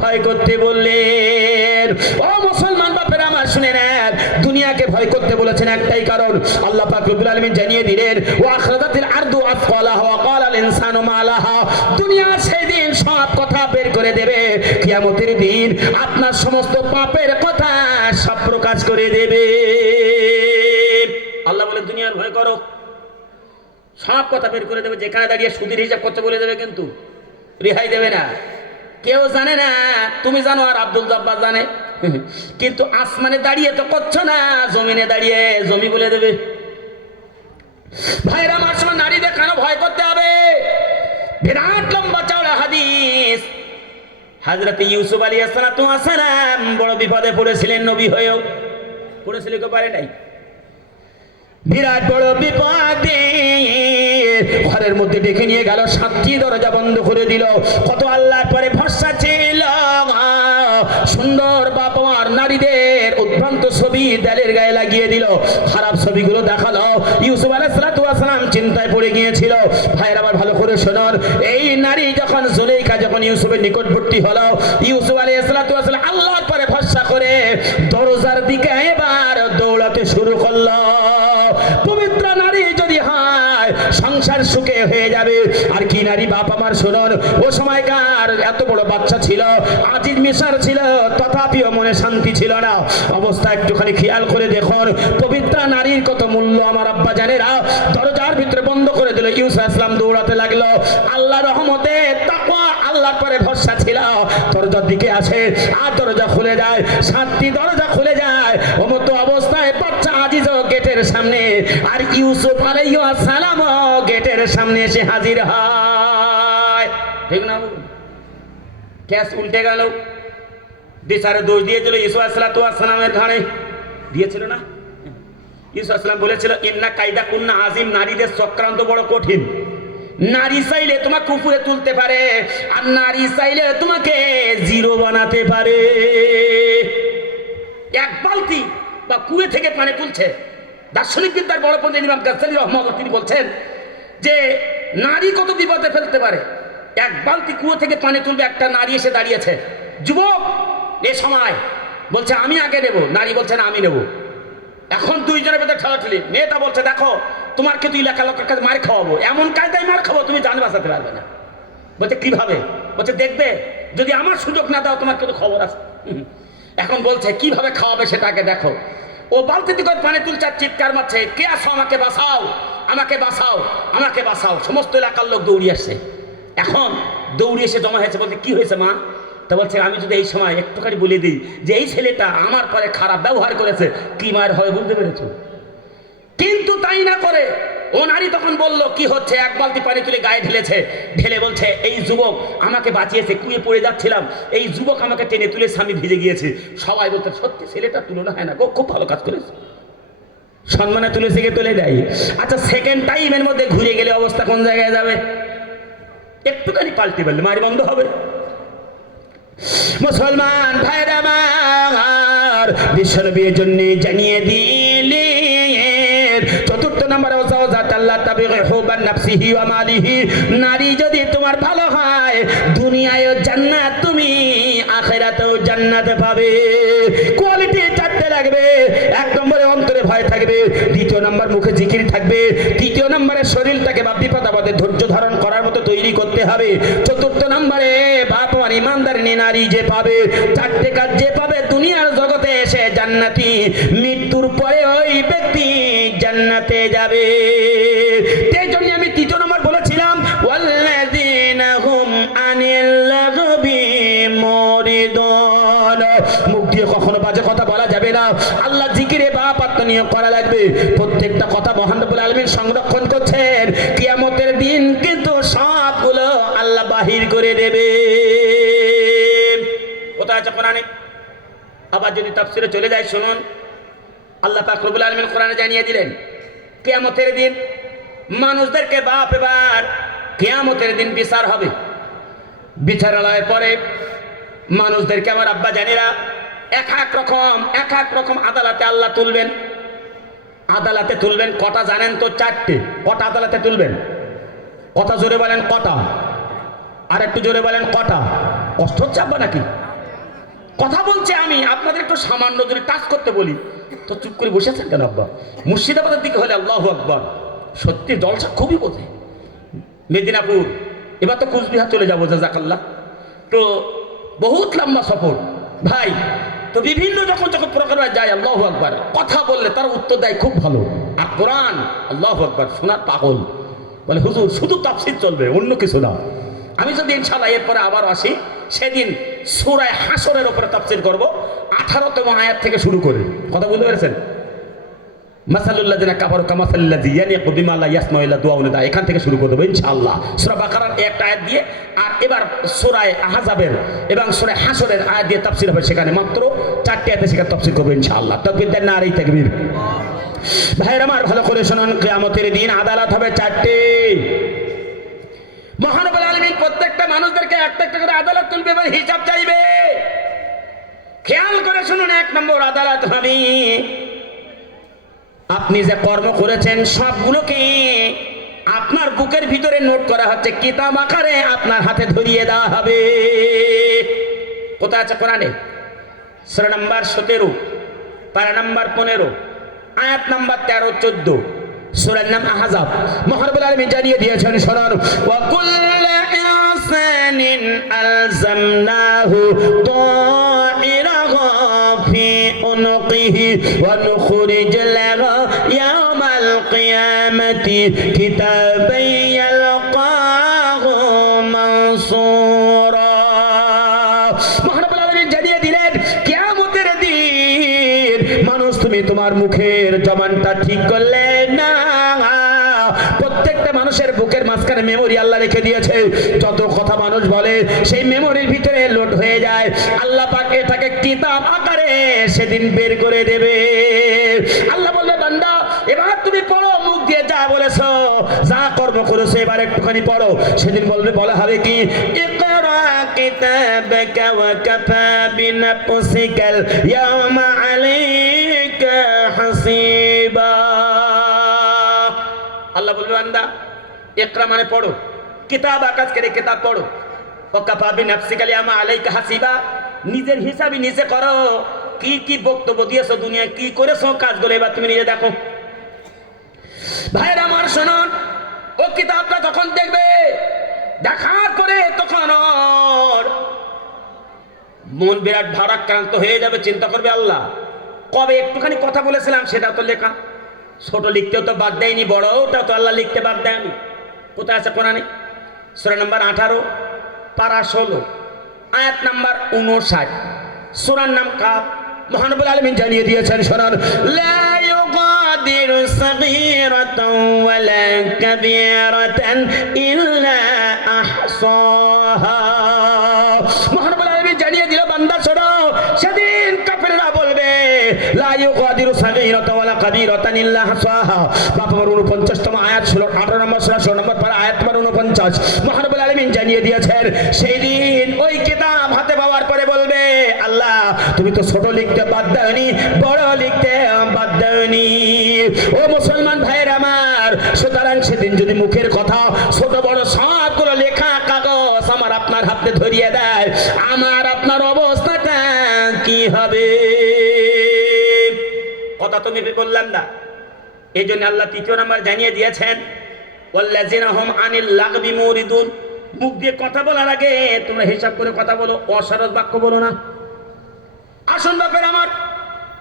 ভয় করতে বললেন? ও মুসলমান বাপেরা আমার শুনে নেন, দুনিয়াকে ভয় করতে বলেছেন একটাই কারণ, আল্লাহ পাক রব্বুল আলামিন জানিয়ে দিলেন ওয়া আখরাজাতিল আরদু আসফালাহা ওয়া ক্বালাল ইনসানু মা লাহা। দুনিয়া সেদিন সব কথা বের করে দেবে, কিয়ামতের দিন আপনার সমস্ত পাপের কথা সব প্রকাশ করে দেবে। আল্লাহ বলে দুনিয়ার ভয় করো, সব কথা বের করে দেবে, যেখানে দাঁড়িয়ে সুদের হিসাব করতে বলে দেবে, কিন্তু রেহাই দেবে না। কেউ জানে না, তুমি জানো আর আব্দুল জব্বার জানে, কিন্তু আসমানে দাঁড়িয়ে তো করছো না, জমিনে দাঁড়িয়ে জমি বলে দেবে। ভাইরা আমার সময় নারী দেখানো ভয় করতে হবে। বিরাট লম্বা চওড়া হাদিস, হযরত ইউসুফ আলাইহিস সালাম বড় বিপদে পড়েছিলেন, নবী হয়েও পড়েছিল, কেউ পারে নাই। বিরাট বড় বিপদে ঘরের মধ্যে ডেকে নিয়ে গেল, 7টি দরজা বন্ধ করে দিল। কত আল্লাহর পরে ভরসা ছিল, সুন্দর বাবার নারীদের উদ্ভ্রান্ত ছবি দেয়ালের গায়ে লাগিয়ে দিল, খারাপ ছবিগুলো দেখালো। ইউসুফ আলাইহিস সালাম চিন্তায় পড়ে গিয়েছিল। ভাইয়ের আবার ভালো করে শুনুন, এই নারী যখন জুলেখা যখন ইউসুফের নিকটবর্তী হলো, ইউসুফ আলাইহিস সালাম আল্লাহর পরে ভরসা করে দরজার দিকে এবার দৌড়াতে শুরু করলো। পবিত্র নারী যদি হয় সংসার সুখে হয়ে যাবে। আর কি নারী বাপ আমার শুনুন, ও সময়কার এত বড় বাচ্চা ছিল, আজিজ মিশর ছিল, তথাপিও মনে শান্তি ছিল না। অবস্থা একটুখানি খেয়াল করে দেখুন, পবিত্র নারীর কত মূল্য আমার আব্বা জানেরা। দরজার ভিতরে বন্ধ করে দিল, ইউসুফ আসলাম দৌড়াতে লাগলো। আল্লাহ রহমতে তাকওয়া আল্লাহর পরে ভরসা ছিল, দরজার দিকে আসে আর দরজা খুলে যায়, 7টি দরজা খুলে যায়। ওমতো অবস্থায় বাচ্চা আজিজও গেটের সামনে, আর ইউসুফ আলাইহিস সালাম গেটের সামনে এসে হাজির হয়। ঠিক না, ক্যাশ উল্টে গেল, বিচারে দোষ দিয়েছিল ইউসুফ আলাইহিস সালামের ঘাড়ে দিয়েছিল না। ইউসুফ আসলাম বলেছিল ইন্না কায়দা কুন্না আজিম, নারীদের চক্রান্ত বড় কঠিন। নারী চাইলে তোমাকে উপরে তুলতে পারে, আর নারী চাইলে তোমাকে জিরো বানাতে পারে। এক বালতি বা কুয়ে থেকে পানি তুলছে। দার্শনিক বিদ্যার বড় পণ্ডিত ইমাম গাজ্জালী রাহমাহুল্লাহ তিনি বলছেন যে নারী কত বিপদে ফেলতে পারে। এক বালতি কুয়ো থেকে পানি তুলবে একটা নারী এসে দাঁড়িয়েছে, যুবক এ সময় বলছে আমি আগে নেব, নারী বলছে না আমি নেব। এখন দুইজনের ভেতরে ঠেলাঠেলি। মেয়েটা বলছে দেখো তোমার কিন্তু এলাকা লোকের কাছে মার খাওয়াবো, এমন কায়দায় মার খাবো তুমি জান বাঁচাতে পারবে না। বলছে কিভাবে? বলছে দেখবে যদি আমার সুযোগ না দাও তোমার কিন্তু খবর আছে। এখন বলছে কিভাবে খাওয়াবে সেটা আগে দেখো। ও বালতিতে করে পানি তুলছে আর চিৎকার মারছে, কে আসো আমাকে বাঁচাও, আমাকে বাঁচাও, আমাকে বাঁচাও। সমস্ত এলাকার লোক দৌড়িয়ে আসছে। এখন দৌড়িয়ে এসে জমা হয়েছে, বলছে কি হয়েছে মা? তা বলছে আমি যদি এই সময় একটুখানি বলে দিই যে এই ছেলেটা আমার পরে খারাপ ব্যবহার করেছে, কি মায়ের হয় বুঝতে পেরেছ? কিন্তু তাই না করে ও নারী তখন বলল কি হচ্ছে, এক বালতি পানি তুলে গায়ে ঢেলেছে, ঢেলে বলছে এই যুবক আমাকে বাঁচিয়েছে, কুয়ে পড়ে যাচ্ছিলাম, এই যুবক আমাকে টেনে তুলে স্বামী ভিজে গিয়েছে। সবাই বলতে সত্যি ছেলেটা তুলনা হয় না গো, খুব ভালো কাজ করেছে, সম্মানে তুলেছে, কে তুলে দেয়। আচ্ছা সেকেন্ড টাইমের মধ্যে ঘুরে গেলে অবস্থা কোন জায়গায় যাবে? একটুখানি পাল্টে বললে মারি বন্ধ হবে। মুসলমান ভাইরা আমার, বিশ্বনবীর জন্য জানিয়ে দিলেন চতুর্থ নম্বর নারী যদি তোমার ভালো হয় দুনিয়ায়ও জান্নাত, তুমি আখিরাতেও জান্নাত পাবে। কোয়ালিটি চারটে লাগবে। এক নম্বরে অন্তরে ভয় থাকবে, দ্বিতীয় নম্বর মুখে জিকির থাকবে, তৃতীয় নম্বরে শরীরটাকে বা বিপদ আপদে ধৈর্য ধারণ করার মতো তৈরি করতে হবে, চতুর্থ নম্বরে বাপ আর ইমানদার নারী যে পাবে, চারটে কাজ যে পাবে দুনিয়ার জগতে এসে জান্নাতি, মৃত্যুর পরে ওই ব্যক্তি জান্নাতে যাবে। এই জন্য আমি তৃতীয় নম্বর বলেছিলাম ওয়াল্লাযীনা হুম আনিল লাগবি মুরিদুন। মুখ দিয়ে কখনো বাজে কথা বলা যাবে না। আল্লাহ জিকিরে বাপ আত্মনিয়োগ করা লাগবে। প্রত্যেকটা কথা মহান রব্বুল আলামিন সংরক্ষণ করছেন। কিয়ামতের দিন কিন্তু সবগুলো আল্লাহ বাহির করে দেবে। কোথায় আছে কোরআনে? আবার যদি তাফসিরে চলে যায় শুনুন, আল্লাহ পাক রব্বুল আলামিন কোরআনে জানিয়ে দিলেন কিয়ামতের দিন মানুষদেরকে বাপ এবার কিয়ামতের দিন বিচার হবে। বিচারালয়ের পরে মানুষদেরকে আমার আব্বা জানেরা এক এক রকম আদালতে আল্লাহ তুলবেন। আদালতে তুলবেন কটা জানেন তো? 4টে। কটা আদালতে তুলবেন? কথা জোরে বলেন কটা? আর একটু জোরে বলেন কটা? কষ্ট হচ্ছে আব্বা নাকি? কথা বলছে আমি আপনাদের একটু সামান্য যদি টাচ করতে বলি তো চুপ করে বসে আছেন কেন আব্বা? মুর্শিদাবাদের দিকে হলে আল্লাহু আকবার, সত্যি জলসা খুবই বোঝে। মেদিনীপুর, এবার তো কুচবিহার চলে যাবো জাজাকাল্লাহ। তো বহুত লম্বা সফর ভাই। তো বিভিন্ন যখন যখন প্রোগ্রামে যায় আল্লাহু আকবার, কথা বললে তার উত্তর দেয় খুব ভালো। আর কোরআন আল্লাহু আকবার শোনার পাগল, বলে হুজুর শুধু তাফসীর চলবে, অন্য কিছু না। আমি যদি ইনশাআল্লাহ এরপরে আবার আসি, সেদিন সূরা হাশরের উপরে তাফসীর করব, 18তম আয়াত থেকে শুরু করে। কথা বুঝতে পেরেছেন? মাসালুল্লাযিনা কাফারু কামাসালিল্লাযী ইয়ানিকু বিমা লা ইয়াসমাউ ইল্লা দুআ ওয়া নিদা, এখান থেকে শুরু করে দেব ইনশাআল্লাহ। সূরা বাকারার একটা আয়াত দিয়ে, আর এবার সূরা আহজাবের এবং সূরা হাশরের আয়াত দিয়ে তাফসীর হবে। সেখানে মাত্র 4টি আয়াতে সেখানে তাফসীর করব ইনশাআল্লাহ। তাকবীর দেন, নারে তাকবীর। ভাইরা আমার ভালো করে শুনুন, কিয়ামতের দিন আদালত হবে 4টি। মহানবুল আলামিন প্রত্যেকটা মানুষদেরকে একটা একটা করে আদালত তুলবে এবং হিসাব চাইবে। খেয়াল করে শুনুন, 1 নম্বর আদালত হবে আপনি যে কর্ম করেছেন সবগুলোকে আপনার বুকের ভিতরে নোট করা হচ্ছে, কিতাব আকারে আপনার হাতে ধরিয়ে দেওয়া হবে। কোথায় আছে কোরআনে? সূরা নাম্বার 17, পারা নাম্বার 15, আয়াত নাম্বার 13-14, সূরার নাম আহজাব। মহানবুল আলামিন জানিয়ে দিয়েছেন, শুনুন, ওয়া কুল্লু ইনসানিন আলজামনাহু তাইরাহু ফি উনকিহি ওয়া নুখরিজ লাহু ইয়াওমাল কিয়ামাতি কিতাবান ইয়ালকাহু মানসুরা। মহানবুল আলামিন জানিয়ে দিলেন, কিয়ামতের দিন মানুষ তুমি তোমার মুখের জবানটা ঠিক করলে না, প্রত্যেকটা মানুষের বুকের মাঝখানে মেমোরি আল্লাহ রেখে দিয়েছে। যত কথা মানুষ বলে সেই মেমোরির ভিতরে লোড হয়ে যায়। আল্লাহ পাক এটাকে কিতাব আকারে সেদিন বের করে দেবে। আল্লাহ বলবে, বান্দা এবার তুমি পড়ো, মুখ দিয়ে যা বলেছো, যা কর্ম করেছো এবার একটুখানি পড়ো। সেদিন বলা হবে কি, ইকরা কিতাবাকা ওয়া কাফা বিনাফসিকাল ইয়াওমা আলাইকা হাসিবা। আল্লাহ বলবে, বান্দা ইকরা মানে পড়ো, কিতাব আকাশ করে কিতাব পড়ো, ওয়া কাফা বিনাফসিকাল ইয়াওমা আলাইকা হাসিবা, নিজের হিসাবই নিজে করো। কি কি বক্তব্য দিয়েছো, দুনিয়ায় কি করেছো, কাজগুলো এবার তুমি নিজে দেখো। ভাইরা আমার শুনুন, ও কিতাবটা তখন দেখবে, দেখার পরে তখন ওর মন বিরাট ভারাক্রান্ত হয়ে যাবে। চিন্তা করবে, আল্লাহ কবে একটুখানি কথা বলেছিলাম সেটা তো লেখা, ছোট লিখতেও তো বাদ দেয়নি, বড়টাও তো আল্লাহ লিখতে বাদ দেয়নি। কোথায় আছে কোরআনে? সূরা নাম্বার 18, পারা 16, আয়াত নাম্বার 59, সূরার নাম কাফ। মহানবুল আলামিন জানিয়ে দিয়েছেন, শুনুন, লা ইউগাদিরু সাগীরাতান ওয়ালা কাবীরাতান ইল্লা আহসাহা। মহানবুল আলামিন জানিয়ে দিল, বান্দা শোনো, সেদিন কাফেররা বলবে, লা ইউগাদিরু সাগীরাতান ওয়ালা কাবীরাতান ইল্লা আহসাহা। বাপ নম্বর 49তম আয়াত, 18 নম্বর সূরা 16 নম্বর পারা, আয়াত নম্বর 49। মহানবুল আলামিন জানিয়ে দিয়েছেন, সেই দিন ওই কিতাব হাতে পাওয়ার পরে বলবে, আল্লাহ তুমি তো ছোট লিখতে বাদ দাওনি, বড় লিখতে বাদ দাওনি। ও মুসলমান ভাইয়ের আমার, সুতরাং সেদিন যদি মুখের কথা ছোট বড় সবগুলো লেখা কাগজ আমার আপনার হাতে ধরিয়ে দেয়, আমার আপনার অবস্থাটা কি হবে? কথা তো মেপে বললাম না। এই জন্য আল্লাহ 3 নম্বর জানিয়ে দিয়েছেন, ওয়াল্লাযিনা হুম আনিল লাগবি মুরিদুন। মুখ দিয়ে কথা বলার আগে তোমরা হিসাব করে কথা বলো, অসরল বাক্য বলো না। আসুন বাপের আমার,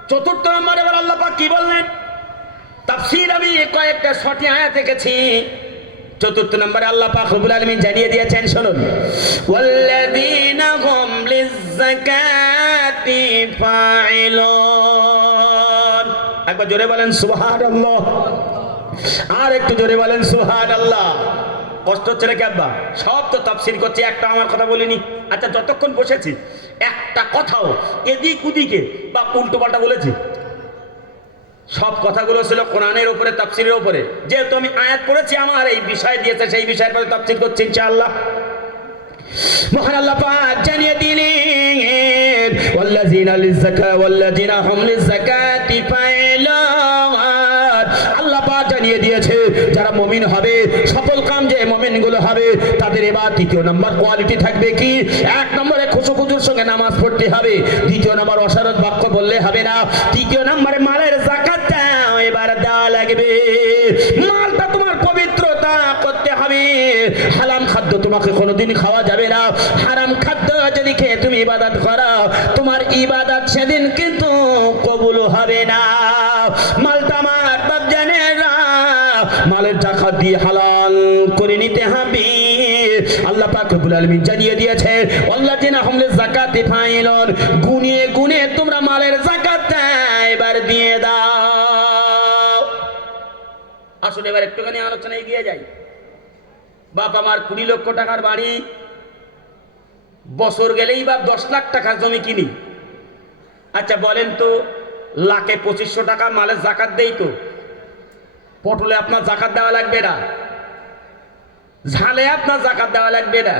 4র্থ নম্বর এবার আল্লাহ পাক কি বললেন? তাফসীর আমি কয়েকটা সঠিক আয়াত দেখেছি। 4র্থ নম্বরে আল্লাহ পাক রব্বুল আলামিন জানিয়ে দিয়েছেন, শুনুন, ওয়াল্লাযিনা হুম লিয-যাকাতি ফাইলুন। একবার জোরে বলেন সুবহানাল্লাহ, আর একটু জোরে বলেন সুবহানাল্লাহ। কষ্ট হচ্ছে নাকি আব্বা? সব তো তাফসীর করছি, একটা আমার কথা বলিনি। আচ্ছা, যতক্ষণ বসেছি একটা কথাও এদিক ওদিকে বা উল্টো পাল্টা বলেছি? সব কথাগুলো ছিল কোরআনের উপরে, তাফসীরের উপরে। যেহেতু আমি আয়াত পড়েছি, আমার এই বিষয় দিয়েছে, সেই বিষয়ের পরে তাফসীর করছি ইনশাআল্লাহ। মহান আল্লাহ পাক জানিয়ে দিলেন, ওয়াল্লাযিনা লিয-যাকাতি ওয়াল্লাযিনা হুম লিয-যাকাতি ফাইলুন। আল্লাহ পাক জানিয়ে দিয়েছে, যারা যারা মুমিন হবে, সফল কাম যে মুমিনগুলো হবে, তাদের এবার তৃতীয় নম্বর কোয়ালিটি থাকবে কি? এক নম্বরে খুশুখুজুর সঙ্গে নামাজ পড়তে হবে। দ্বিতীয় নম্বর অসারত বাক্য বললে হবে না। তৃতীয় নম্বরে মালের যাকাতটা এবার দেওয়া লাগবে। মালটা তোমার পবিত্রতা করতে হবে। হারাম খাদ্য তোমাকে কোনোদিন খাওয়া যাবে না। হারাম খাদ্য যদি খেয়ে তুমি ইবাদত করো, তোমার ইবাদত সেদিন কিন্তু কবুল হবে না। মালটা আমার বাপ জানে না, মালের যাকাত দিয়ে হালাল করে নিতে হবে। আল্লাহ পাক রব্বুল আলামিন জানিয়ে দিয়েছে, আল্লাযিনা হুম লিযাকাতি ফাইলুন, গুনে গুনে তোমরা মালের যাকাতটা এবার দিয়ে দাও। আসলে এবার একটুখানি আলোচনা এগিয়ে যাই। বাপ আমার 20 লক্ষ টাকার বাড়ি, বছর গেলেই বাপ 10 লাখ টাকার জমি কিনি। আচ্ছা বলেন তো, লাখে 2500 টাকা মালের যাকাত দেই তো? পটলে আপনার যাকাত দেওয়া লাগবে না, ঝালে আপনার যাকাত দেওয়া লাগবে না,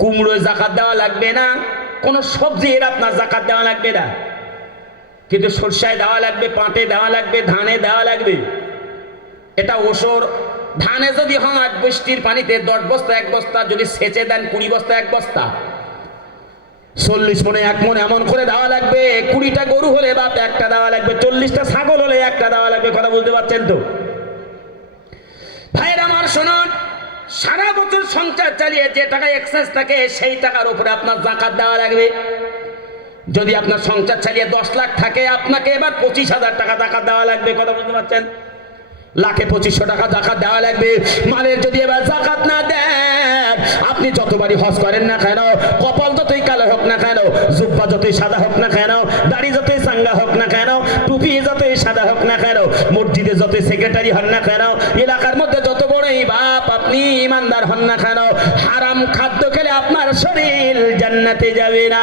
কুমড়োয় যাকাত দেওয়া লাগবে না, কোনো সবজির আপনার যাকাত দেওয়া লাগবে না। কিন্তু সরষায় দেওয়া লাগবে, পাটে দেওয়া লাগবে, ধানে দেওয়া লাগবে। এটা ওসর। ধানে যদি হয় বৃষ্টির পানিতে 10 বস্তা 1 বস্তা, যদি সেচে দেন 20 বস্তা 1 বস্তা, 40 মনে 1 মন এমন করে দেওয়া লাগবে। 20টা গরু হলে বাপ একটা দেওয়া লাগবে, 40টা ছাগল হলে একটা দেওয়া লাগবে। কথা বুঝতে পারছেন তো? ভাইয়ের আমার শুনুন, সারা বছর সংসার চালিয়ে যে টাকা এক্সেস থাকে সেই টাকার উপরে আপনার যাকাত দেওয়া লাগবে। যদি আপনার সংসার চালিয়ে 10 লাখ থাকে, আপনাকে এবার 25,000 টাকা যাকাত দেওয়া লাগবে। কথা বুঝতে পারছেন? লাখে 2500 টাকা যাকাত দেওয়া লাগবে। মালের যদি এবার যাকাত না দেন, আপনি যতবারই হজ করেন না কেন, কপাল যতই কালো হোক না কেন, জুব্বা যতই সাদা হোক না কেন, দাড়ি যতই চাঙ্গা হোক না কেন, টুপি যতই সাদা হোক না কেন, মসজিদে যতই সেক্রেটারি হন না কেন, এলাকার মধ্যে যত বড়ই বাপ আপনি ইমানদার হন না কেন, হারাম খাদ্য খেলে আপনার শরীর জান্নাতে যাবে না।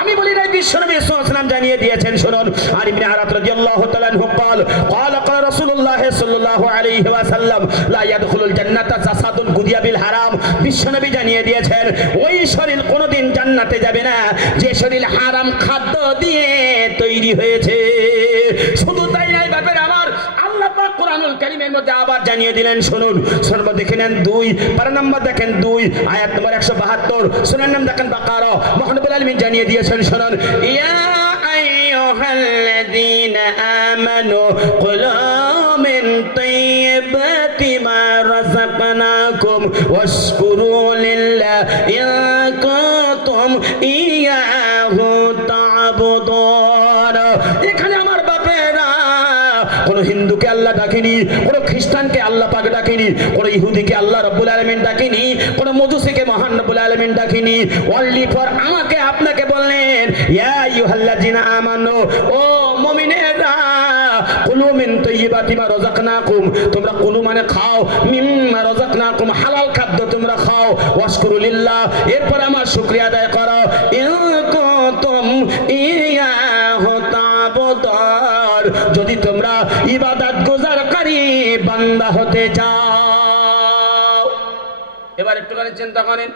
আমি বলি না, বিশ্বনবী সাল্লাল্লাহু আলাইহি ওয়াসাল্লাম জানিয়ে দিয়েছেন, শুনুন। আর ইবনে আরাত রাদিয়াল্লাহু তাআলা আনহু قال قال রাসূলুল্লাহ সাল্লাল্লাহু আলাইহি ওয়াসাল্লাম লা ইয়াদখুলুল জান্নাতা জাসাদুন গুদিয়া বিল হারাম। বিশ্বনবী জানিয়ে দিয়েছেন, ওই শরীর কোনোদিন জান্নাতে যাবে না যে শরীর হারাম খাদ্য দিয়ে তৈরি হয়েছে। শুধু তাই নয় বাপের আমার, আল্লাহ পাক কোরআনুল কারীমের মধ্যে আবার জানিয়ে দিলেন, শুনুন। সর্ব দেখে নেন 2 পারা নাম্বার দেখেন 2 আয়াত নম্বর 172, শুনেন নাম দেখেন বাকারা। মহানবুল আলামিন জানিয়ে দিয়েছেন, শুনুন। ইয়া আইয়ুহাল্লাযীনা আমানু কুলু মিন তাইয়্যিবাতি মা রাযাকনাকুম ওয়াশকুরু লিল্লাহি ইন কুনতুম ইয়্যাহু তা'বুদুন। এখানে আমার বাপেরা কোন হিন্দুকে আল্লাহ ডাকেনি, কোন খ্রিস্টানকে আল্লাহ পাক ডাকেনি, কোন ইহুদিকে আল্লাহ রাব্বুল আলামিন ডাকেনি, কোন মজুসিকে মহান রাব্বুল আলামিন ডাকেনি। অনলি ফর আমাকে আপনাকে বললেন, ইয়া আইয়ুহাল্লাযিনা আমানু, ও মুমিনেরা, কুলু মিন তাইয়্যিবাতি মা রাযাকনাকুম, তোমরা কুলু মানে খাও, মিম্মা রাযাকনাকুম হালাল খাদ্য তোমরা খাও, ওয়াশকুরু লিল্লাহ, এরপর আমার শুকরিয়া আদায় করো, ইন কুনতুম ইয়্যাহু তা'বুদুন, যদি তোমরা ইবাদত গুজারকারী বান্দা হতে চাও। এবার একটুখানি চিন্তা করেন,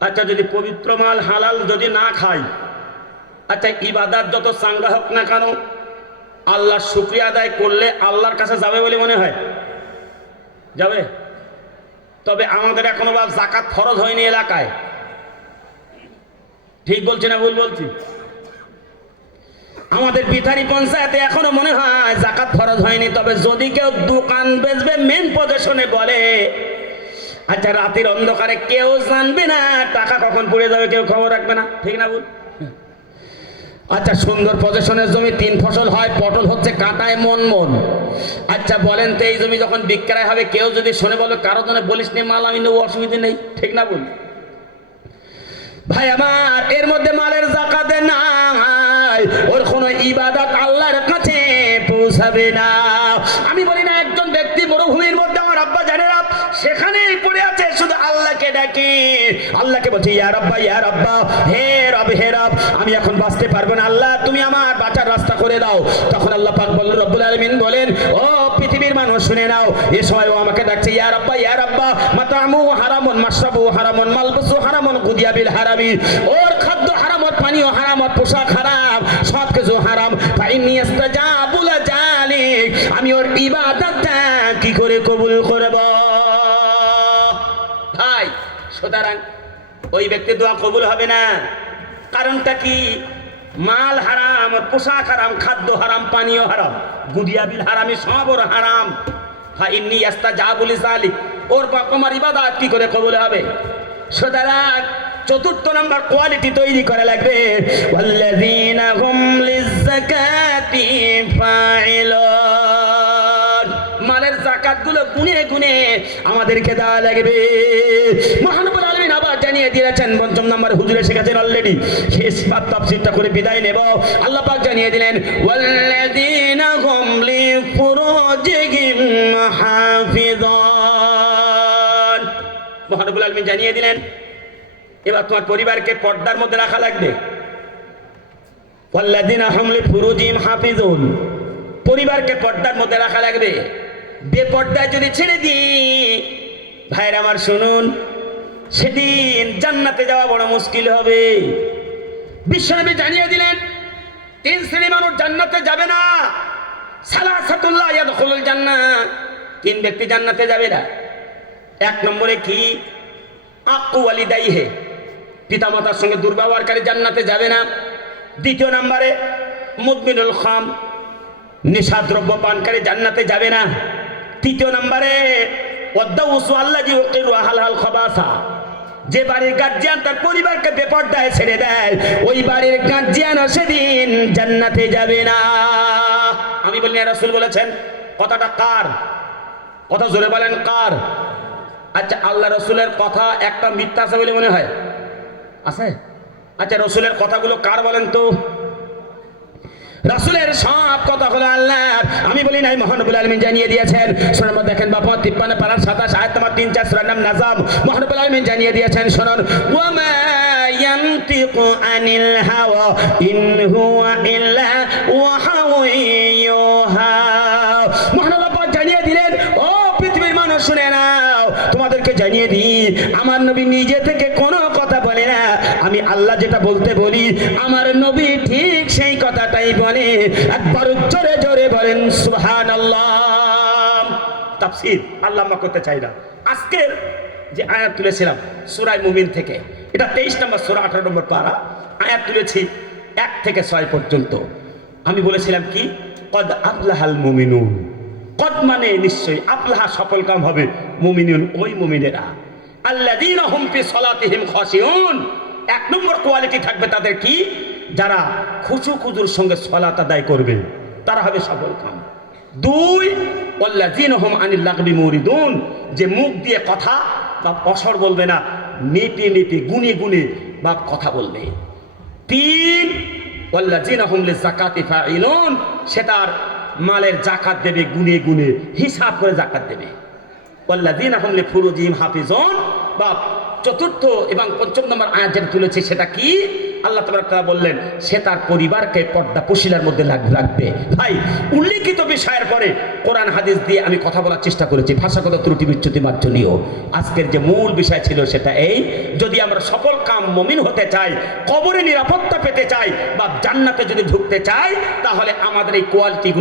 আচ্ছা যদি পবিত্র মাল হালাল যদি না খাই, আচ্ছা ইবাদত যত চাঙ্গা হোক না কেন, আল্লাহর শুকরিয়া আদায় করলে আল্লাহর কাছে যাবে বলে মনে হয়? যাবে? তবে আমাদের এখনো বাপ যাকাত ফরজ হয়নি এলাকায়। ঠিক বলছি না ভুল বলছি? আমাদের বিথারি পঞ্চায়েতে এখনো মনে হয় যাকাত ফরজ হয়নি। তবে যদি কেউ দোকান বেচবে মেন পজিশনে বলে, আচ্ছা রাতের অন্ধকারে কেউ জানবে না টাকা কখন পড়ে যাবে, কেউ খবর রাখবে না, ঠিক না ভুল? আচ্ছা সুন্দর পজিশনের জমি 3 ফসল হয়, পটল হচ্ছে কাঁটায় মন মন। আচ্ছা বলেন তো, এই জমি যখন বিক্রয় হবে কেউ যদি শুনে বলে কারো জন্য বলিস নি মাল আমি নেবো, অসুবিধা নেই, ঠিক না ভুল? ভাই আমার, এর মধ্যে মালের যাকাতে নাই, ওর কোনো ইবাদত আল্লাহর কাছে পৌঁছাবে না। আমি বলি না, একজন ব্যক্তি মরুভূমির মধ্যে আমার আব্বা জানে না, সেখানেই পড়ে আছে, শুধু আল্লাহকে ডাকে, আল্লাহকে বলছে ইয়া রাব্বা ইয়া রাব্বা, হে রব হে রব, আমি এখন বাঁচতে পারবো না, আল্লাহ তুমি আমার বাঁচার রাস্তা করে দাও। তখন আল্লাহ পাক বললেন, রব্বুল আলামিন বলেন, ও পৃথিবীর মানুষ শুনে নাও, এ সময় ও আমাকে ডাকছে ইয়া রাব্বা ইয়া রাব্বা, মাতামু হারামুন মাশরাবু হারামুন মালবসু হারামুন গুদিয়া বিল হারামি, ওর খাদ্য হারামত, পানীয় হারামত, পোশাক হারাম, সব কিছু হারাম। ফাইন্নী আস্তাজাবু লিজালিক, আমি ওর ইবাদতটা কি করে কবুল করব? ভাই সুতরাং ওই ব্যক্তির দোয়া কবুল হবে না। কারণটা কি? মাল হারাম, পোশাক হারাম, খাদ্য হারাম, পানীয় হারাম, গুদিয়া বিল হারামি সব ওর হারাম। ফাইন্নি ইস্তাজাবু লিযালিক, ওর তোমার ইবাদত কি করে কবুল হবে? সুতরাং চতুর্থ নাম্বার কোয়ালিটি তৈরি করা লাগবে, ওয়াল্লাযীনা হুম লিযাকাতি ফাইলুন, মালের যাকাতগুলো গুনে গুনে আমাদেরকে দেওয়া লাগবে। মহানবুল আলামিন আবার জানিয়ে দিয়েছেন, পঞ্চম নাম্বার হুজুরে শিখেছেন অলরেডি, শেষ তাফসীরটা করে বিদায় নেব। আল্লাহ পাক জানিয়ে দিলেন, ওয়াল্লাযীনা হুম লিফুরুজিহিম হাফিযুন। মহানবুল আলামিন জানিয়ে দিলেন এবার তোমার পরিবারকে পর্দার মধ্যে রাখা লাগবে। ওয়াল্লাযীনা হুম লিফুরুজিহিম হাফিযুন, পরিবারকে পর্দার মধ্যে রাখা লাগবে। বেপর্দায় যদি ছেড়ে দিই, ভাইরা আমার শুনুন, সেদিন জান্নাতে যাওয়া বড় মুশকিল হবে। বিশ্বনবী জানিয়ে দিলেন 3 শ্রেণীর মানুষ জান্নাতে যাবে না। সালাসাতুল লা ইয়াদখুলুল জান্নাহ, 3 ব্যক্তি জান্নাতে যাবে না। 1 নম্বরে কি? আক্কু ওয়ালিদাইহি, পিতামাতার সঙ্গে দুর্ব্যবহারকারী জান্নাতে যাবে না। 2 নম্বরে মুদমিনুল খাম, নেশাদ্রব্য পানকারী জান্নাতে যাবে না। 3 নম্বরে ওয়াদাউসু আল্লাযী ইউকিরু আহলাল খাবাসা, যে বাড়ির গার্জিয়ান তার পরিবারকে বেপরদায় ছেড়ে দেয়, ওই বাড়ির গার্জিয়ান সেদিন জান্নাতে যাবে না। আমি বলি না, রাসূল বলেছেন। কথাটা কার কথা? জোরে বলেন কার? আচ্ছা, আল্লাহ রসুলের কথা একটা মিথ্যা আছে বলে মনে হয়? আছে? আচ্ছা, রসুলের কথাগুলো কার বলেন তো? রাসূলের সব কথা হলো আল্লাহর। আমি বলি নাই, মহানবুল আলামিন জানিয়ে দিয়েছেন। সূরা মধ্যে দেখেন বাবা 53 পারার 27 আয়াত নম্বর 3-4 সূরার নাম নাজম। মহানবুল আলামিন জানিয়ে দিয়েছেন, শুনুন, ওয়া মা ইয়ানতিকু আনিল হাওয়া ইন হুয়া ইল্লা ওয়াহাউন ইউহা। মহানবুল পাক জানিয়ে দিলেন, ও পৃথিবীর মানুষ শুনে নাও, তোমাদেরকে জানিয়ে দিই, আমার নবী নিজে থেকে কোনো কথা বলে না। আমি আল্লাহ যেটা বলতে বলি, আমার নবী ঠিক সেই কথাটাই বলে। একবার জোরে জোরে বলেন সুবহানাল্লাহ। তাফসীর আল্লাহ মা করতে চাই না। আজকের যে আয়াত তুলেছিলাম সূরা মুমিন থেকে, এটা 23 নম্বর সূরা 18 নম্বর পারা, আয়াত তুলেছি 1 থেকে 6 পর্যন্ত। আমি বলেছিলাম কি? কদ আফলাহাল মুমিনুন। কদ মানে নিশ্চয়ই, আফলাহা সফল কাম হবে, মুমিনুন ওই মুমিনেরা, আল্লাযীনা হুম ফি সালাতিহিম খাশিউন। 1 নম্বর কোয়ালিটি থাকবে তাদের কি? যারা খুশু খুজুর সঙ্গে সালাত আদায় করবে, তারা হবে সফল কাম। 2 ওয়াল্লাযীনা হুম আনিল লাগবি মুরিদুন, যে মুখ দিয়ে কথা বা অসর বলবে না, মেপে মেপে গুনে গুনে বা কথা বলবে। 3 ওয়াল্লাযীনা হুম লিযাকাতি ফাইলুন, সে তার মালের যাকাত দেবে, গুনে গুনে হিসাব করে যাকাত দেবে। ওয়াল্লাযীনা হুম লিফুরুজিহিম হাফিজুন, বা 4th এবং 5ম নম্বর আয়াত যেটা তুলেছে সেটা কি? আল্লাহ তাবারক তাআলা বললেন, সে তার পরিবারকে পর্দা পশিলার মধ্যে রাখবে। ভাই, উল্লেখিত বিষয়ের পরে কোরআন হাদিস দিয়ে আমি কথা বলার চেষ্টা করেছি, ভাষাগত ত্রুটি বিচ্যুতি মার্জনীয়। আজকের যে মূল বিষয় ছিল সেটা এই, যদি আমরা সফল কাম মুমিন হতে চাই, কবরে নিরাপত্তা পেতে চাই, বা জান্নাতে যদি ঢুকতে চাই, তাহলে আমাদের এই কোয়ালিটিগুলো